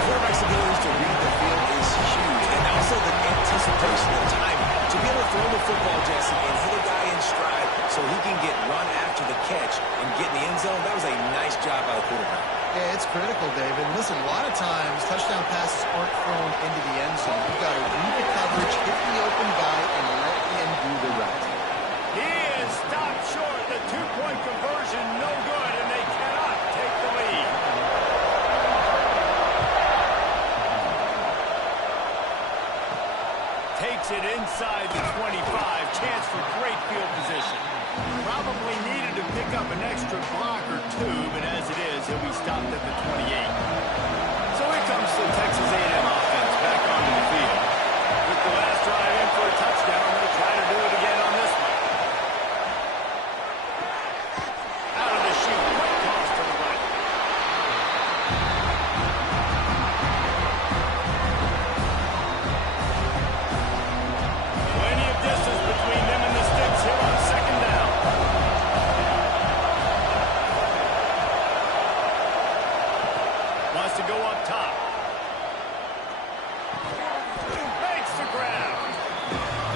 Quarterback's ability to read the field is huge, and also the anticipation of timing. To be able to throw the football, Jesse, and hit a guy in stride so he can get run after the catch and get in the end zone, that was a nice job by the quarterback. Yeah, it's critical, David. Listen, a lot of times touchdown passes aren't thrown into the end zone. You've got to read the coverage, hit the open guy, and let him do the rest. He is stopped short. The two-point conversion, no good, and they cannot take the lead. Takes it inside the 25. Chance for great field position. Probably needed to pick up an extra block or two, but as it is, he'll be stopped at the 28. So here comes the Texas A&M offense back onto the field. With the last drive in for a touchdown, they'll try to do it again on this one. Out of the chute, quick toss to the right. Plenty of distance between them and the sticks here on second down. Wants to go up top. Makes the grab.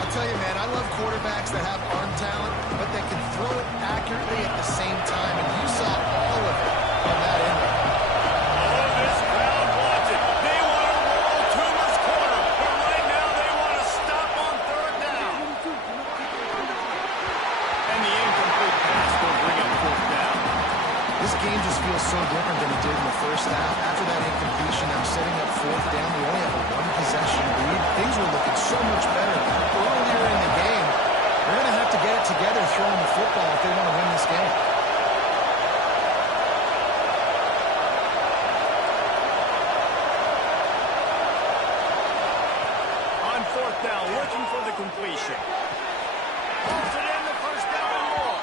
I'll tell you, man, I love quarterbacks that have arm talent, but that can throw it accurately at the same time. And you saw all of it on that end. Oh, this crowd wants it. They want to roll Tuma's corner, but right now they want to stop on third down. And the incomplete pass will bring up fourth down. This game just feels so different than it did in the first half. After that incompletion, now setting up fourth down, we only have a one-possession lead. Things were looking so much better earlier in the game. They're going to have to get it together throwing the football if they want to win this game. On fourth down, looking for the completion. Pulls it in, the first down and more.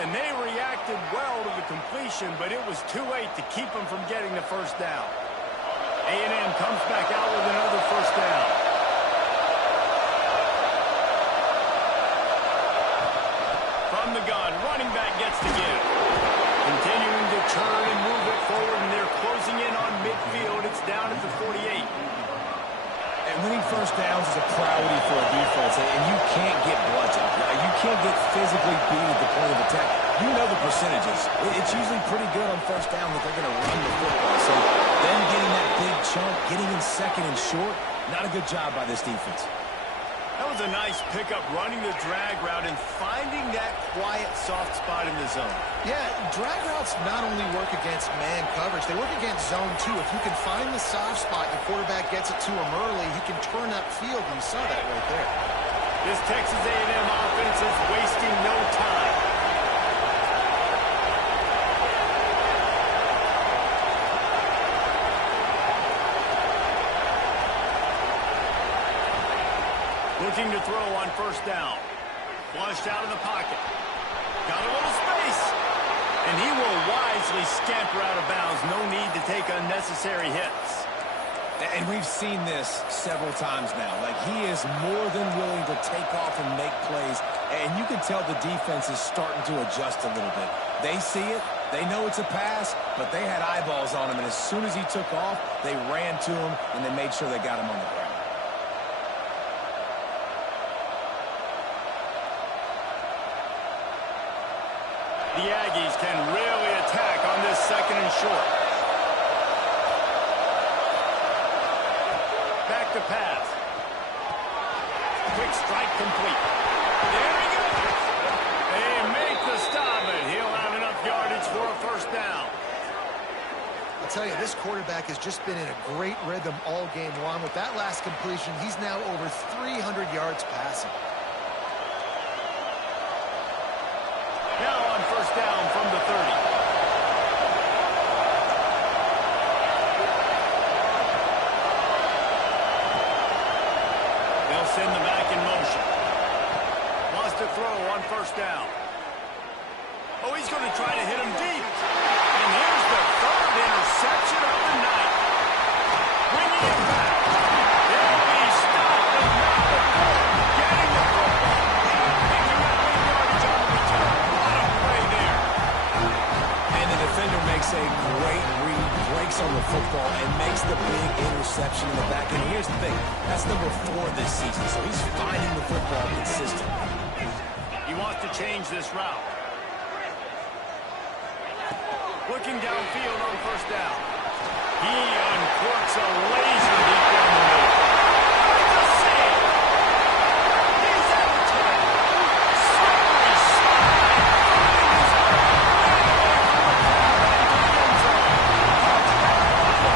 And they reacted well to the completion, but it was too late to keep them from getting the first down. A&M comes back out with another first down. From the gun, running back gets to give. Continuing to turn and move it forward, and they're closing in on midfield. It's down at the 48. And winning first downs is a priority for a defense, and you can't get bludgeoned. You can't get physically beat at the point of attack. You know the percentages. It's usually pretty good on first down that they're going to run the football. So them getting that big chunk, getting in second and short, not a good job by this defense. That was a nice pickup, running the drag route and finding that quiet, soft spot in the zone. Yeah, drag routes not only work against man coverage, they work against zone too. If you can find the soft spot, the quarterback gets it to him early, he can turn upfield, and you saw that right there. This Texas A&M offense is wasting no time. Looking to throw on first down. Flushed out of the pocket. Got a little space. And he will wisely scamper out of bounds. No need to take unnecessary hits. And we've seen this several times now. Like, he is more than willing to take off and make plays. And you can tell the defense is starting to adjust a little bit. They see it. They know it's a pass, but they had eyeballs on him. And as soon as he took off, they ran to him, and they made sure they got him on the ground. The Aggies can really attack on this second and short. Back to pass. Quick strike complete. There he goes. They make the stop, and he'll have enough yardage for a first down. I'll tell you, this quarterback has just been in a great rhythm all game long. With that last completion, he's now over 300 yards passing. Now on first down from the 30. on first down. Oh, he's going to try to hit him deep. And here's the third interception of the night. Bringing it back. They'll be stopped and not before getting the football. Picking up big yardage on the return. What a play there. And the defender makes a great read, breaks on the football, and makes the big interception in the back. And here's the thing. That's number 4 this season, so he's finding the football consistently. He wants to change this route. Looking downfield on first down. He uncorks a laser deep down the middle. It's a save. He's out of time. Slippery slide. Finding his way right away from the crowd into the end zone.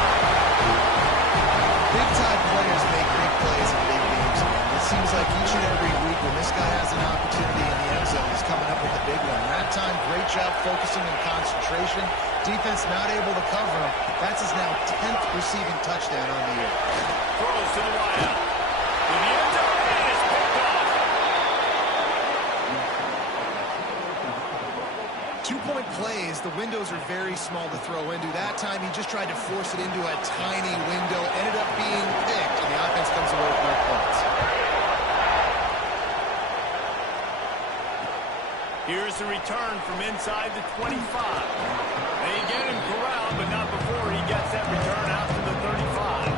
Big-time players make big plays in big games. It seems like each and every week when this guy has an opportunity in the end zone, he's coming up with a big one. That time, great job focusing and concentration. Defense not able to cover him. That's his now 10th receiving touchdown on the year. Throws to the wideout. In the end zone, and it's picked off. 2-point plays, the windows are very small to throw into. That time, he just tried to force it into a tiny window. Ended up being picked, and the offense comes away with 4 points. Here's the return from inside the 25. They get him corralled, but not before he gets that return out to the 35.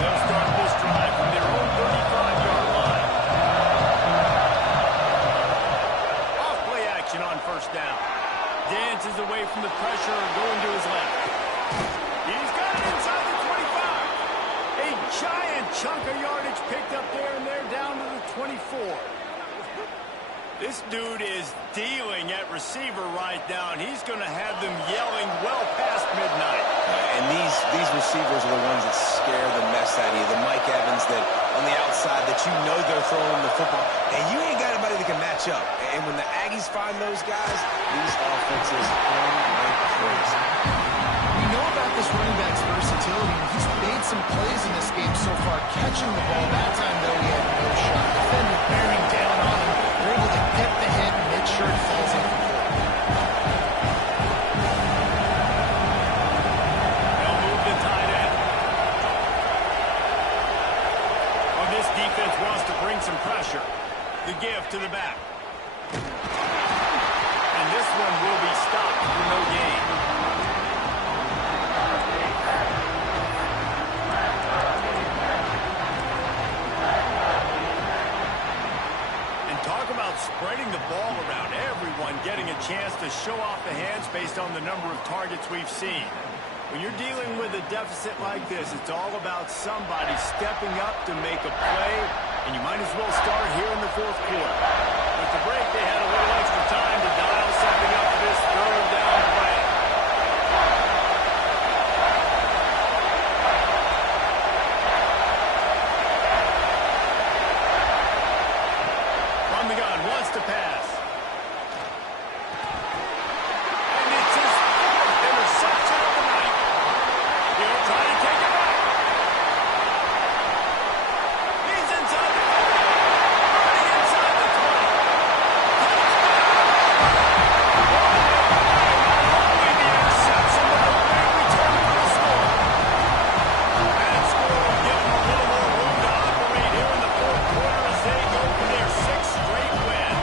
They'll start this drive from their own 35-yard line. Off play action on first down. Dances away from the pressure, going to his left. He's got it inside the 25. A giant chunk of yardage picked up there, and they're down to the 24. This dude is dealing at receiver right now, and he's going to have them yelling well past midnight. And these receivers are the ones that scare the mess out of you. The Mike Evans that on the outside that you know they're throwing the football, and you ain't got anybody that can match up. And when the Aggies find those guys, these offenses run like crazy. We know about this running back's versatility, and he's made some plays in this game so far. Catching the ball that time, though, he had no shot. Defender bearing down on him. They're able to get the hit and make sure it falls incomplete. They'll move the tight end. Oh, this defense wants to bring some pressure. The give to the back. And this one will be stopped for no gain. Spreading the ball around, everyone getting a chance to show off the hands based on the number of targets we've seen. When you're dealing with a deficit like this, it's all about somebody stepping up to make a play, and you might as well start here in the fourth quarter. With the break, they had a little extra time to dial something up for this third down play. To pass. And it's his 4th interception of the night. He'll try to take it back. He's inside the 40. Running inside the 20. Not only the interception, but a big return for the score. That score will give them a little more room to operate here in the fourth quarter as they go for their 6th straight win.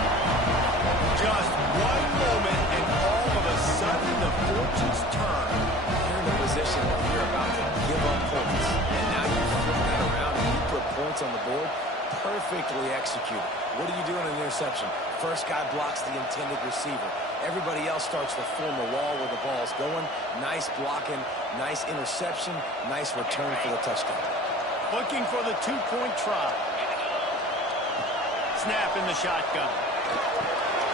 Just one moment, and all of a sudden, the fortunes turn. You're in a position where you're about to give up points. And now you flip that around and you put points on the board. Perfectly executed. What are you doing in an interception? First guy blocks the intended receiver. Everybody else starts to form a wall where the ball's going. Nice blocking, nice interception, nice return for the touchdown. Looking for the 2-point try. Snap in the shotgun.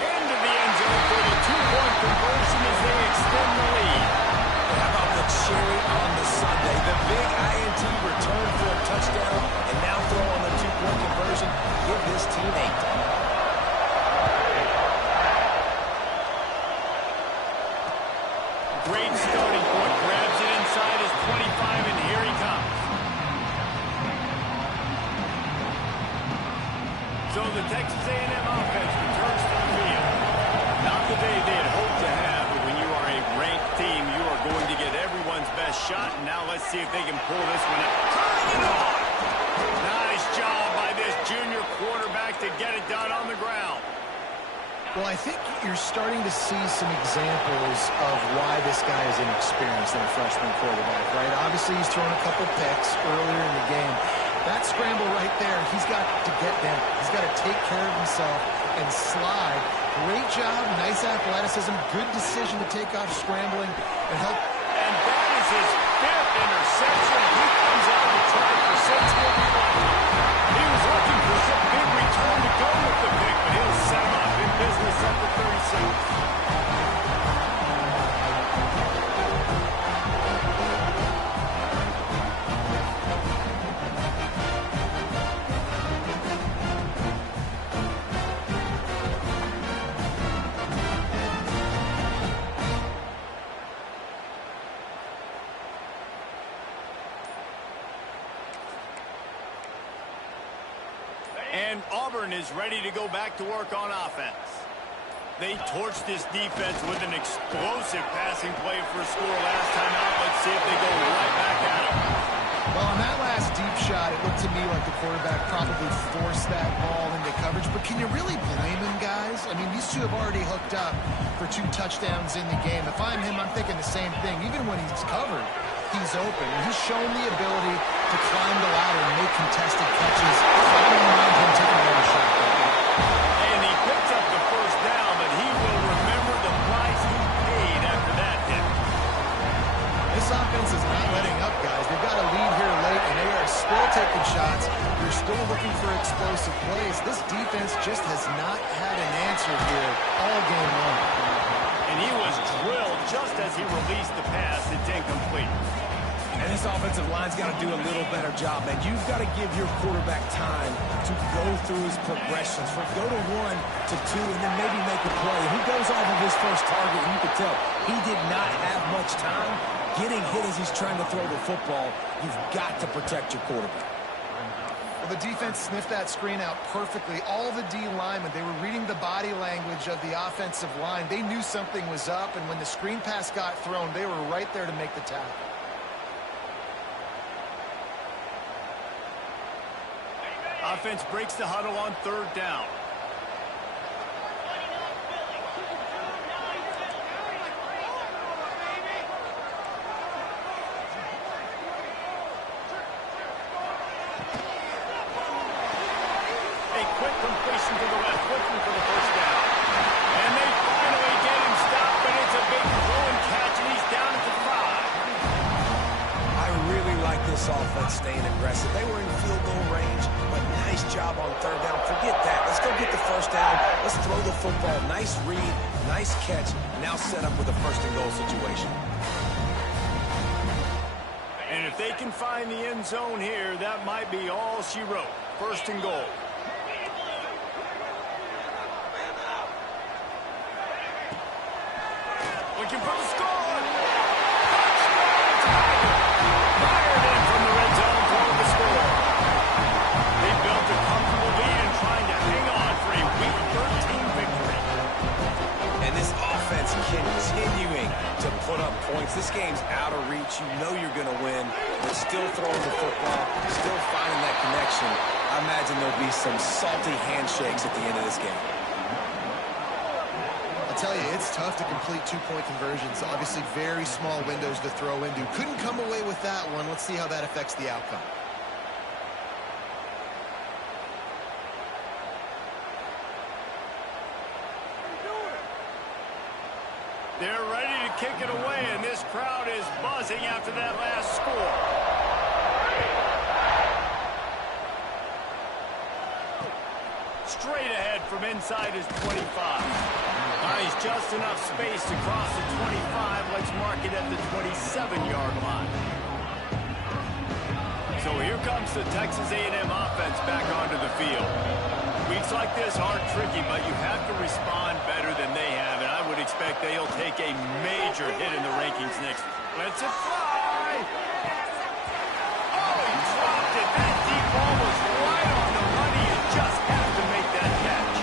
Into the end zone for the 2-point conversion as they extend the lead. How about the cherry on the Sunday? The big INT return for a touchdown, and now throw on the 2-point conversion. Give this team 8. Great starting point. Grabs it inside his let's see if they can pull this one out. Turning it on! Nice job by this junior quarterback to get it done on the ground. Well, I think you're starting to see some examples of why this guy is inexperienced in a freshman quarterback, right? Obviously, he's thrown a couple picks earlier in the game. That scramble right there, he's got to get down. He's got to take care of himself and slide. Great job, nice athleticism, good decision to take off scrambling and help. And that is his 5th interception. He comes out to try for 6. He'll be lucky. He was looking for some big return to go with the pick, but he'll set him up in business at the 36. And Auburn is ready to go back to work on offense. They torched this defense with an explosive passing play for a score last time out. Let's see if they go right back at it. Well, on that last deep shot, it looked to me like the quarterback probably forced that ball into coverage. But can you really blame him, guys? I mean, these two have already hooked up for 2 touchdowns in the game. If I'm him, I'm thinking the same thing. Even when he's covered, he's open. And he's shown the ability to climb the ladder and make contested catches. So I don't mind him taking another shot there. And he picks up the first down, but he will remember the price he paid after that hit. This offense is not letting up, guys. They've got a lead here late, and they are still taking shots. They're still looking for explosive plays. This defense just has not had an answer here all game long. And he was drilled just as he released the pass. It's incomplete. And this offensive line's got to do a little better job, man. You've got to give your quarterback time to go through his progressions, from go to 1 to 2, and then maybe make a play. He goes off of his first target, and you can tell he did not have much time getting hit as he's trying to throw the football. You've got to protect your quarterback. Well, the defense sniffed that screen out perfectly. All the D linemen, they were reading the body language of the offensive line. They knew something was up, and when the screen pass got thrown, they were right there to make the tackle. Offense breaks the huddle on 3rd down. A quick completion to the left, looking for the first down. And they finally get him stopped, but it's a big throw and catch, and he's down at the 5. I really like this offense staying aggressive. They were in field goal range, but nice job on 3rd down. Forget that. Let's go get the first down. Let's throw the football. Nice read, nice catch. Now set up with a 1st and goal situation. And if they can find the end zone here, that might be all she wrote. 1st and goal. Looking for the score. Fired in from the red zone for the score. They built a comfortable lead and trying to hang on for a Week 13 victory. And this offense continuing to put up points. This game's out of reach. You know you're going to win, but still throwing the football, still finding that connection. I imagine there'll be some salty handshakes at the end of this game. I'll tell you, it's tough to complete 2-point conversions. Obviously, very small windows to throw into. Couldn't come away with that one. Let's see how that affects the outcome. They're ready to kick it away, and this crowd is buzzing after that last score. Straight ahead from inside his 25. Nice, just enough space to cross the 25. Let's mark it at the 27-yard line. So here comes the Texas A&M offense back onto the field. Weeks like this aren't tricky, but you have to respond better than they have, and I would expect they'll take a major hit in the rankings next. Let's it fly! Oh, he dropped it. That deep ball was right on the money. You just have to make that catch.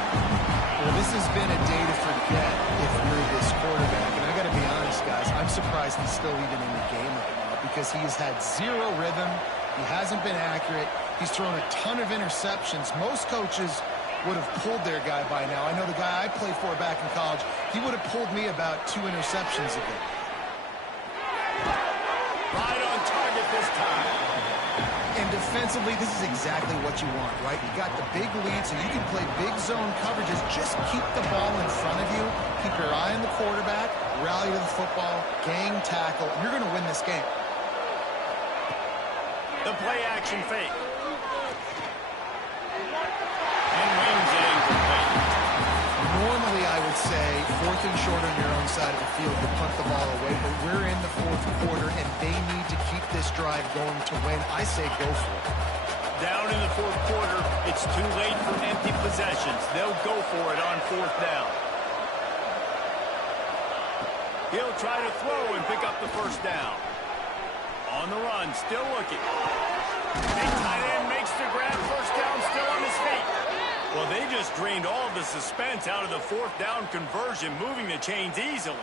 Well, this has been a day to forget if you're this quarterback. And I got to be honest, guys, I'm surprised he's still even in the game right now because he has had zero rhythm. He hasn't been accurate. He's thrown a ton of interceptions. Most coaches would have pulled their guy by now. I know the guy I played for back in college, he would have pulled me about 2 interceptions ago. Right on target this time. And defensively, this is exactly what you want, right? You got the big lead, so you can play big zone coverages. Just keep the ball in front of you. Keep your eye on the quarterback. Rally to the football. Gang tackle. You're going to win this game. The play action fake. And wings it incomplete. Normally, I would say 4th and short on your own side of the field to punt the ball away, but we're in the 4th quarter, and they need to keep this drive going to win. I say go for it. Down in the 4th quarter, it's too late for empty possessions. They'll go for it on 4th down. He'll try to throw and pick up the 1st down. On the run, still looking. Big tight end makes the grab. 1st down, still on his feet. Well, they just drained all of the suspense out of the 4th down conversion, moving the chains easily.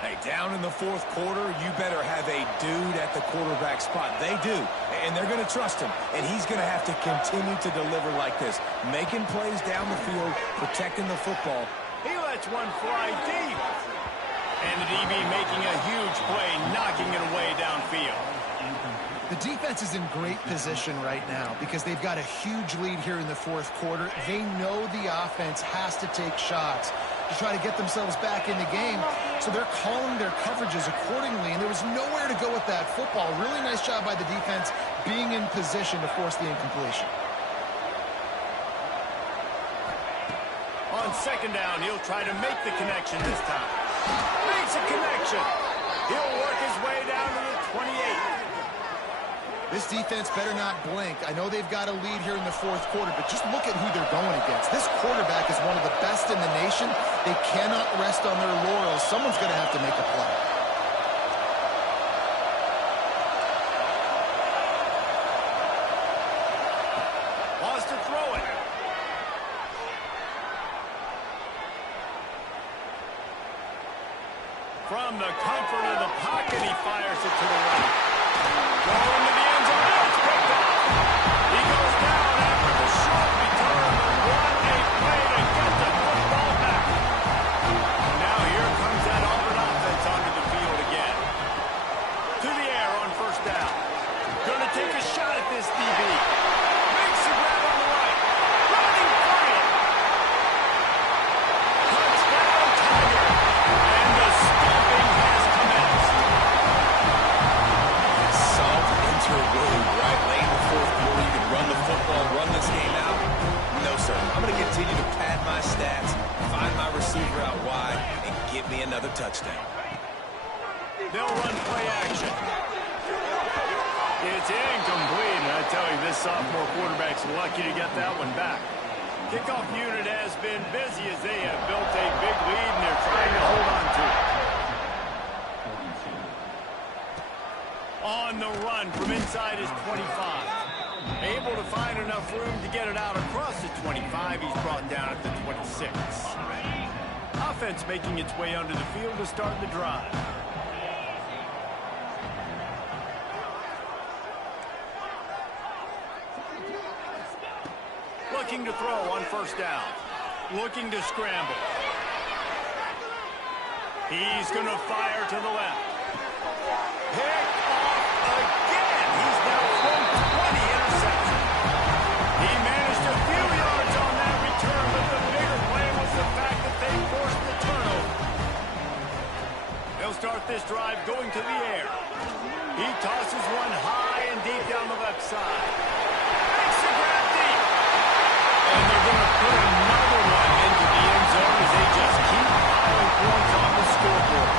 Hey, down in the 4th quarter, you better have a dude at the quarterback spot. They do, and they're going to trust him, and he's going to have to continue to deliver like this, making plays down the field, protecting the football. He lets one fly deep. And the DB making a huge play, knocking it away downfield. The defense is in great position right now because they've got a huge lead here in the 4th quarter. They know the offense has to take shots to try to get themselves back in the game, so they're calling their coverages accordingly, and there was nowhere to go with that football. Really nice job by the defense being in position to force the incompletion. On 2nd down, he'll try to make the connection this time. Makes a connection. He'll work his way down to the 28. This defense better not blink. I know they've got a lead here in the 4th quarter, but just look at who they're going against. This quarterback is one of the best in the nation. They cannot rest on their laurels. Someone's going to have to make a play. Wants to throw it. From the comfort of the pocket, he fires it to the right. Going to the end zone. It's picked off. He goes down after the short return. What a play to get the football back. Now here comes that Auburn offense onto the field again. To the air on 1st down. Going to take a shot at this DB. Makes the grab on the right. Running free. Touchdown Tiger. And the stomping has commenced. Salt interwoven right late in the 4th quarter. You can run the football, run this game out. No, sir. I'm going to continue to pad my stats, find my receiver out wide, and get me another touchdown. They'll run play action. It's incomplete, and I tell you, this sophomore quarterback's lucky to get that one back. Kickoff unit has been busy as they have built a big lead, and they're trying to hold on to it. On the run from inside his 25. Able to find enough room to get it out across the 25. He's brought down at the 26. Offense making its way onto the field to start the drive. Looking to throw on 1st down. Looking to scramble. He's going to fire to the left. Picked off again. He's now thrown 20 interceptions. He managed a few yards on that return, but the bigger play was the fact that they forced the turnover. They'll start this drive going to the air. He tosses one high and deep down the left side. Makes the grab deep. And they're going to put another one into the end zone as they just keep piling points on the scoreboard.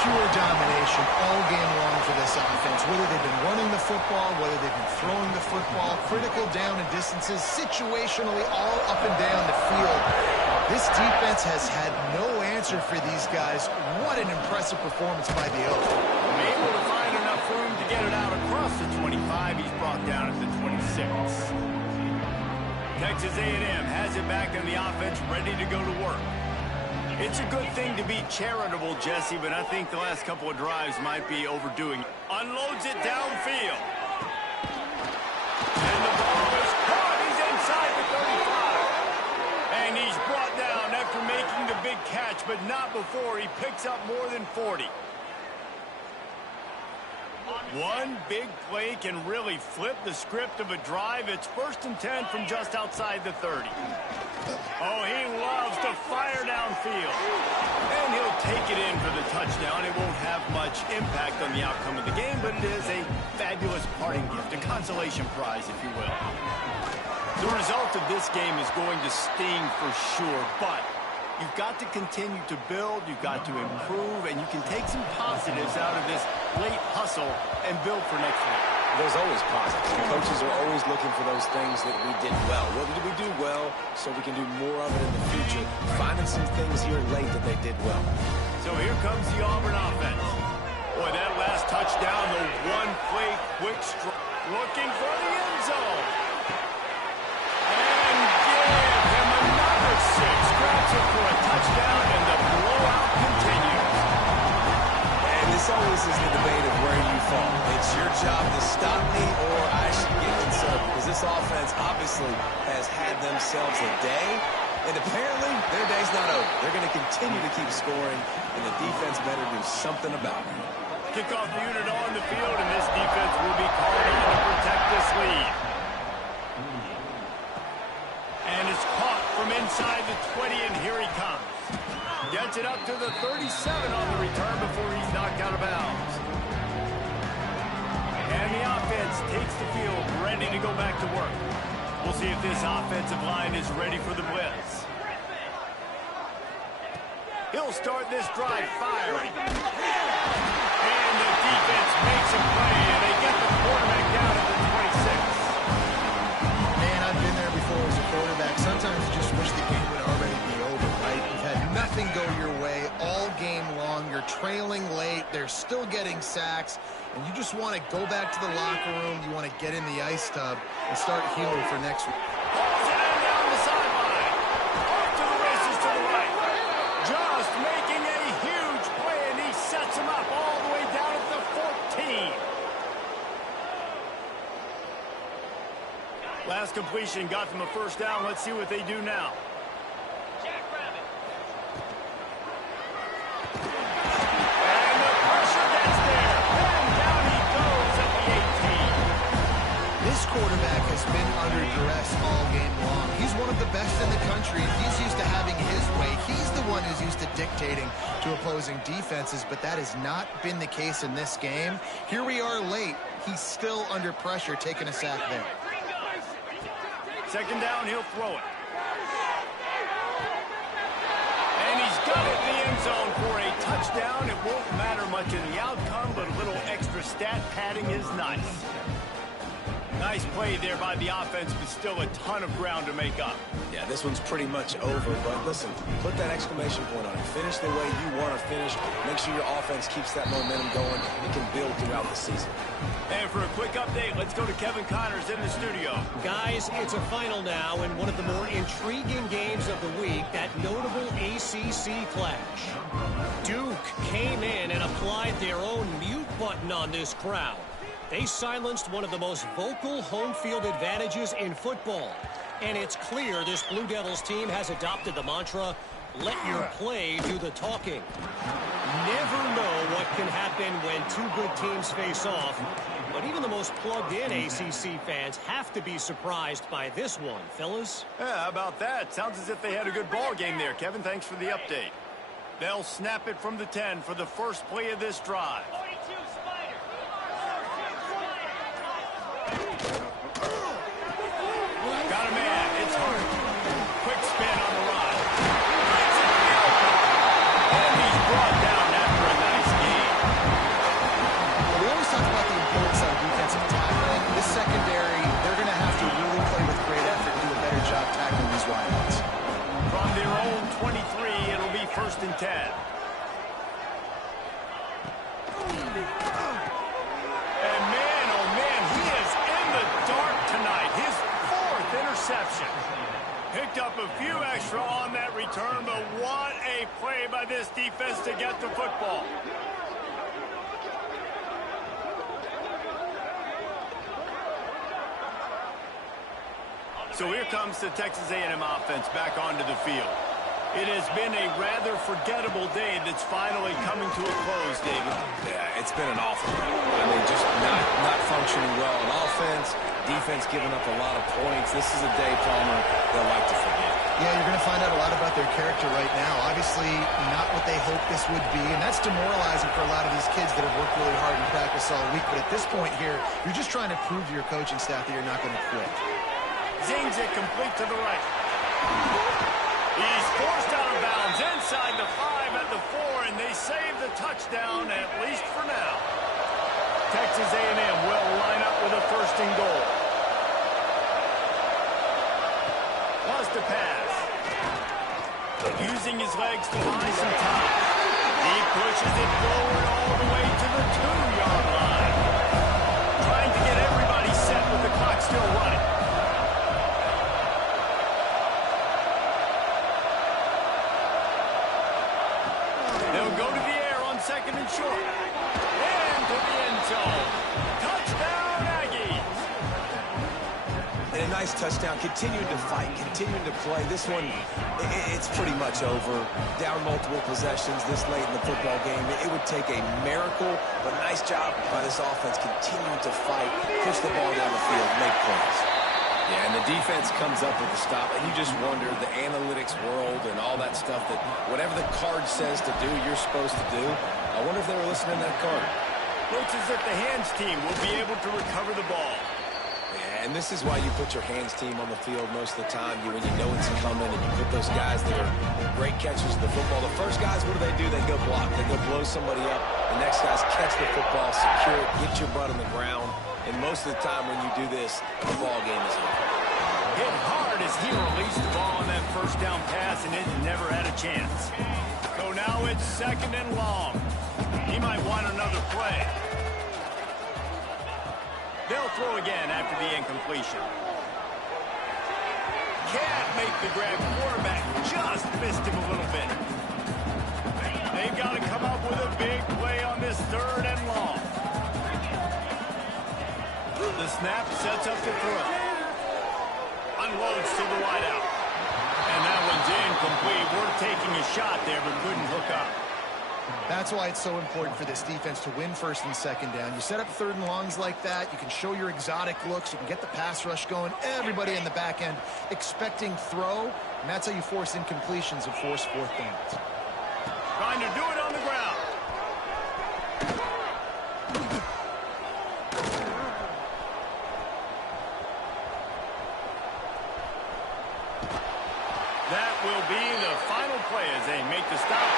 Pure domination all game long for this offense. Whether they've been running the football, whether they've been throwing the football, critical down and distances, situationally all up and down the field. This defense has had no answer for these guys. What an impressive performance by the Oaks. Able to find enough room to get it out across the 25. He's brought down at the 26. Texas A&M has it back on the offense, ready to go to work. It's a good thing to be charitable, Jesse, but I think the last couple of drives might be overdoing it. Unloads it downfield. And the ball is caught. He's inside the 35. And he's brought down after making the big catch, but not before he picks up more than 40. One big play can really flip the script of a drive. It's 1st and 10 from just outside the 30. Oh, he loves to fire downfield. And he'll take it in for the touchdown. It won't have much impact on the outcome of the game, but it is a fabulous parting gift, a consolation prize, if you will. The result of this game is going to sting for sure, but you've got to continue to build, you've got to improve, and you can take some positives out of this late hustle and build for next week. There's always positives. The coaches are always looking for those things that we did well. What did we do well so we can do more of it in the future? Finding some things here late that they did well. So here comes the Auburn offense. Boy, that last touchdown, the one-play quick strike. Looking for the end zone. And give him another 6. Grabs it for a touchdown, and the blowout continues. And this always is the debate of where you fall. It's your job to stop me or I should get concerned, because this offense obviously has had themselves a day, and apparently their day's not over. They're going to continue to keep scoring, and the defense better do something about it. Kickoff unit on the field, and this defense will be called on to protect this lead. And it's caught from inside the 20, and here he comes. Gets it up to the 37 on the return before he's knocked out of bounds. And the offense takes the field, ready to go back to work. We'll see if this offensive line is ready for the blitz. He'll start this drive firing. And the defense makes a play, and they get the quarterback down at the 26. Man, I've been there before as a quarterback. Sometimes you just wish the game would already be over, right? You've had nothing go your way all game long. You're trailing late. They're still getting sacks. And you just want to go back to the locker room. You want to get in the ice tub and start healing for next week. Pulls it in down the sideline. Off to the races to the right. Just making a huge play, and he sets him up all the way down at the 14. Last completion got them a first down. Let's see what they do now. And the pressure gets there. And down he goes at the 18. This quarterback has been under duress all game long. He's one of the best in the country. He's used to having his way. He's the one who's used to dictating to opposing defenses, but that has not been the case in this game. Here we are late. He's still under pressure, taking a sack there. Second down, he'll throw it. And he's got it in the end zone for a touchdown. It won't matter much in the outcome, but a little extra stat padding is nice. Nice play there by the offense, but still a ton of ground to make up. Yeah, this one's pretty much over, but listen, put that exclamation point on it. Finish the way you want to finish. Make sure your offense keeps that momentum going. It can build throughout the season. And for a quick update, let's go to Kevin Connors in the studio. Guys, it's a final now in one of the more intriguing games of the week, that notable ACC clash. Duke came in and applied their own mute button on this crowd. They silenced one of the most vocal home field advantages in football. And it's clear this Blue Devils team has adopted the mantra, let your play do the talking. Never know what can happen when two good teams face off. But even the most plugged-in ACC fans have to be surprised by this one, fellas. Yeah, how about that? Sounds as if they had a good ball game there. Kevin, thanks for the update. They'll snap it from the 10 for the first play of this drive. Got a man. It's hard. Quick spin on the run. And he's brought down after a nice game. We always talk about the importance of defensive tackling. This secondary, they're going to have to really play with great effort and do a better job tackling these wideouts. From their own 23, it'll be 1st and 10. And man, oh man, he is in the dark tonight. His 4th interception. Picked up a few extra on that return, but what a play this defense to get the football. So here comes the Texas A&M offense back onto the field. It has been a rather forgettable day that's finally coming to a close, David. Yeah, it's been an awful day. I mean, just not functioning well on offense, defense giving up a lot of points. This is a day, Palmer, they'll like to forget. Yeah, you're going to find out a lot about their character right now. Obviously, not what they hoped this would be, and that's demoralizing for a lot of these kids that have worked really hard in practice all week. But at this point here, you're just trying to prove to your coaching staff that you're not going to quit. Zings it complete to the right. He's forced out of bounds inside the 5 at the 4, and they save the touchdown, at least for now. Texas A&M will line up with a 1st and goal. Wants to pass. Using his legs to buy some time. He pushes it forward all the way to the 2-yard line. Trying to get everybody set with the clock still running. They'll go to the air on 2nd and short. And to the end zone. Touchdown, Aggies. And a nice touchdown, continuing to fight, continuing to play. This one, it's pretty much over. Down multiple possessions this late in the football game. It would take a miracle, but nice job by this offense continuing to fight, push the ball down the field, make plays. Yeah, and the defense comes up with the stop, and you just wonder, the analytics world and all that stuff, that whatever the card says to do, you're supposed to do. I wonder if they were listening to that card. Looks as if the hands team will be able to recover the ball. Yeah, and this is why you put your hands team on the field most of the time. When you know it's coming, and you put those guys that are great catchers of the football. The first guys, what do? They go block. They go blow somebody up. The next guys catch the football, secure it, get your butt on the ground. And most of the time when you do this, the ball game is over. Hit hard as he released the ball on that 1st down pass, and it never had a chance. So now it's 2nd and long. He might want another play. They'll throw again after the incompletion. Can't make the grab. Quarterback just missed him a little bit. They've got to come up with a big play on this 3rd and long. The snap sets up the throw. Unloads to the wideout. And that one's incomplete. We're taking a shot there, but couldn't hook up. That's why it's so important for this defense to win 1st and 2nd down. You set up 3rd and longs like that. You can show your exotic looks. You can get the pass rush going. Everybody in the back end expecting throw. And that's how you force incompletions and force 4th downs. Trying to do it on the ground. That will be the final play as they make the stop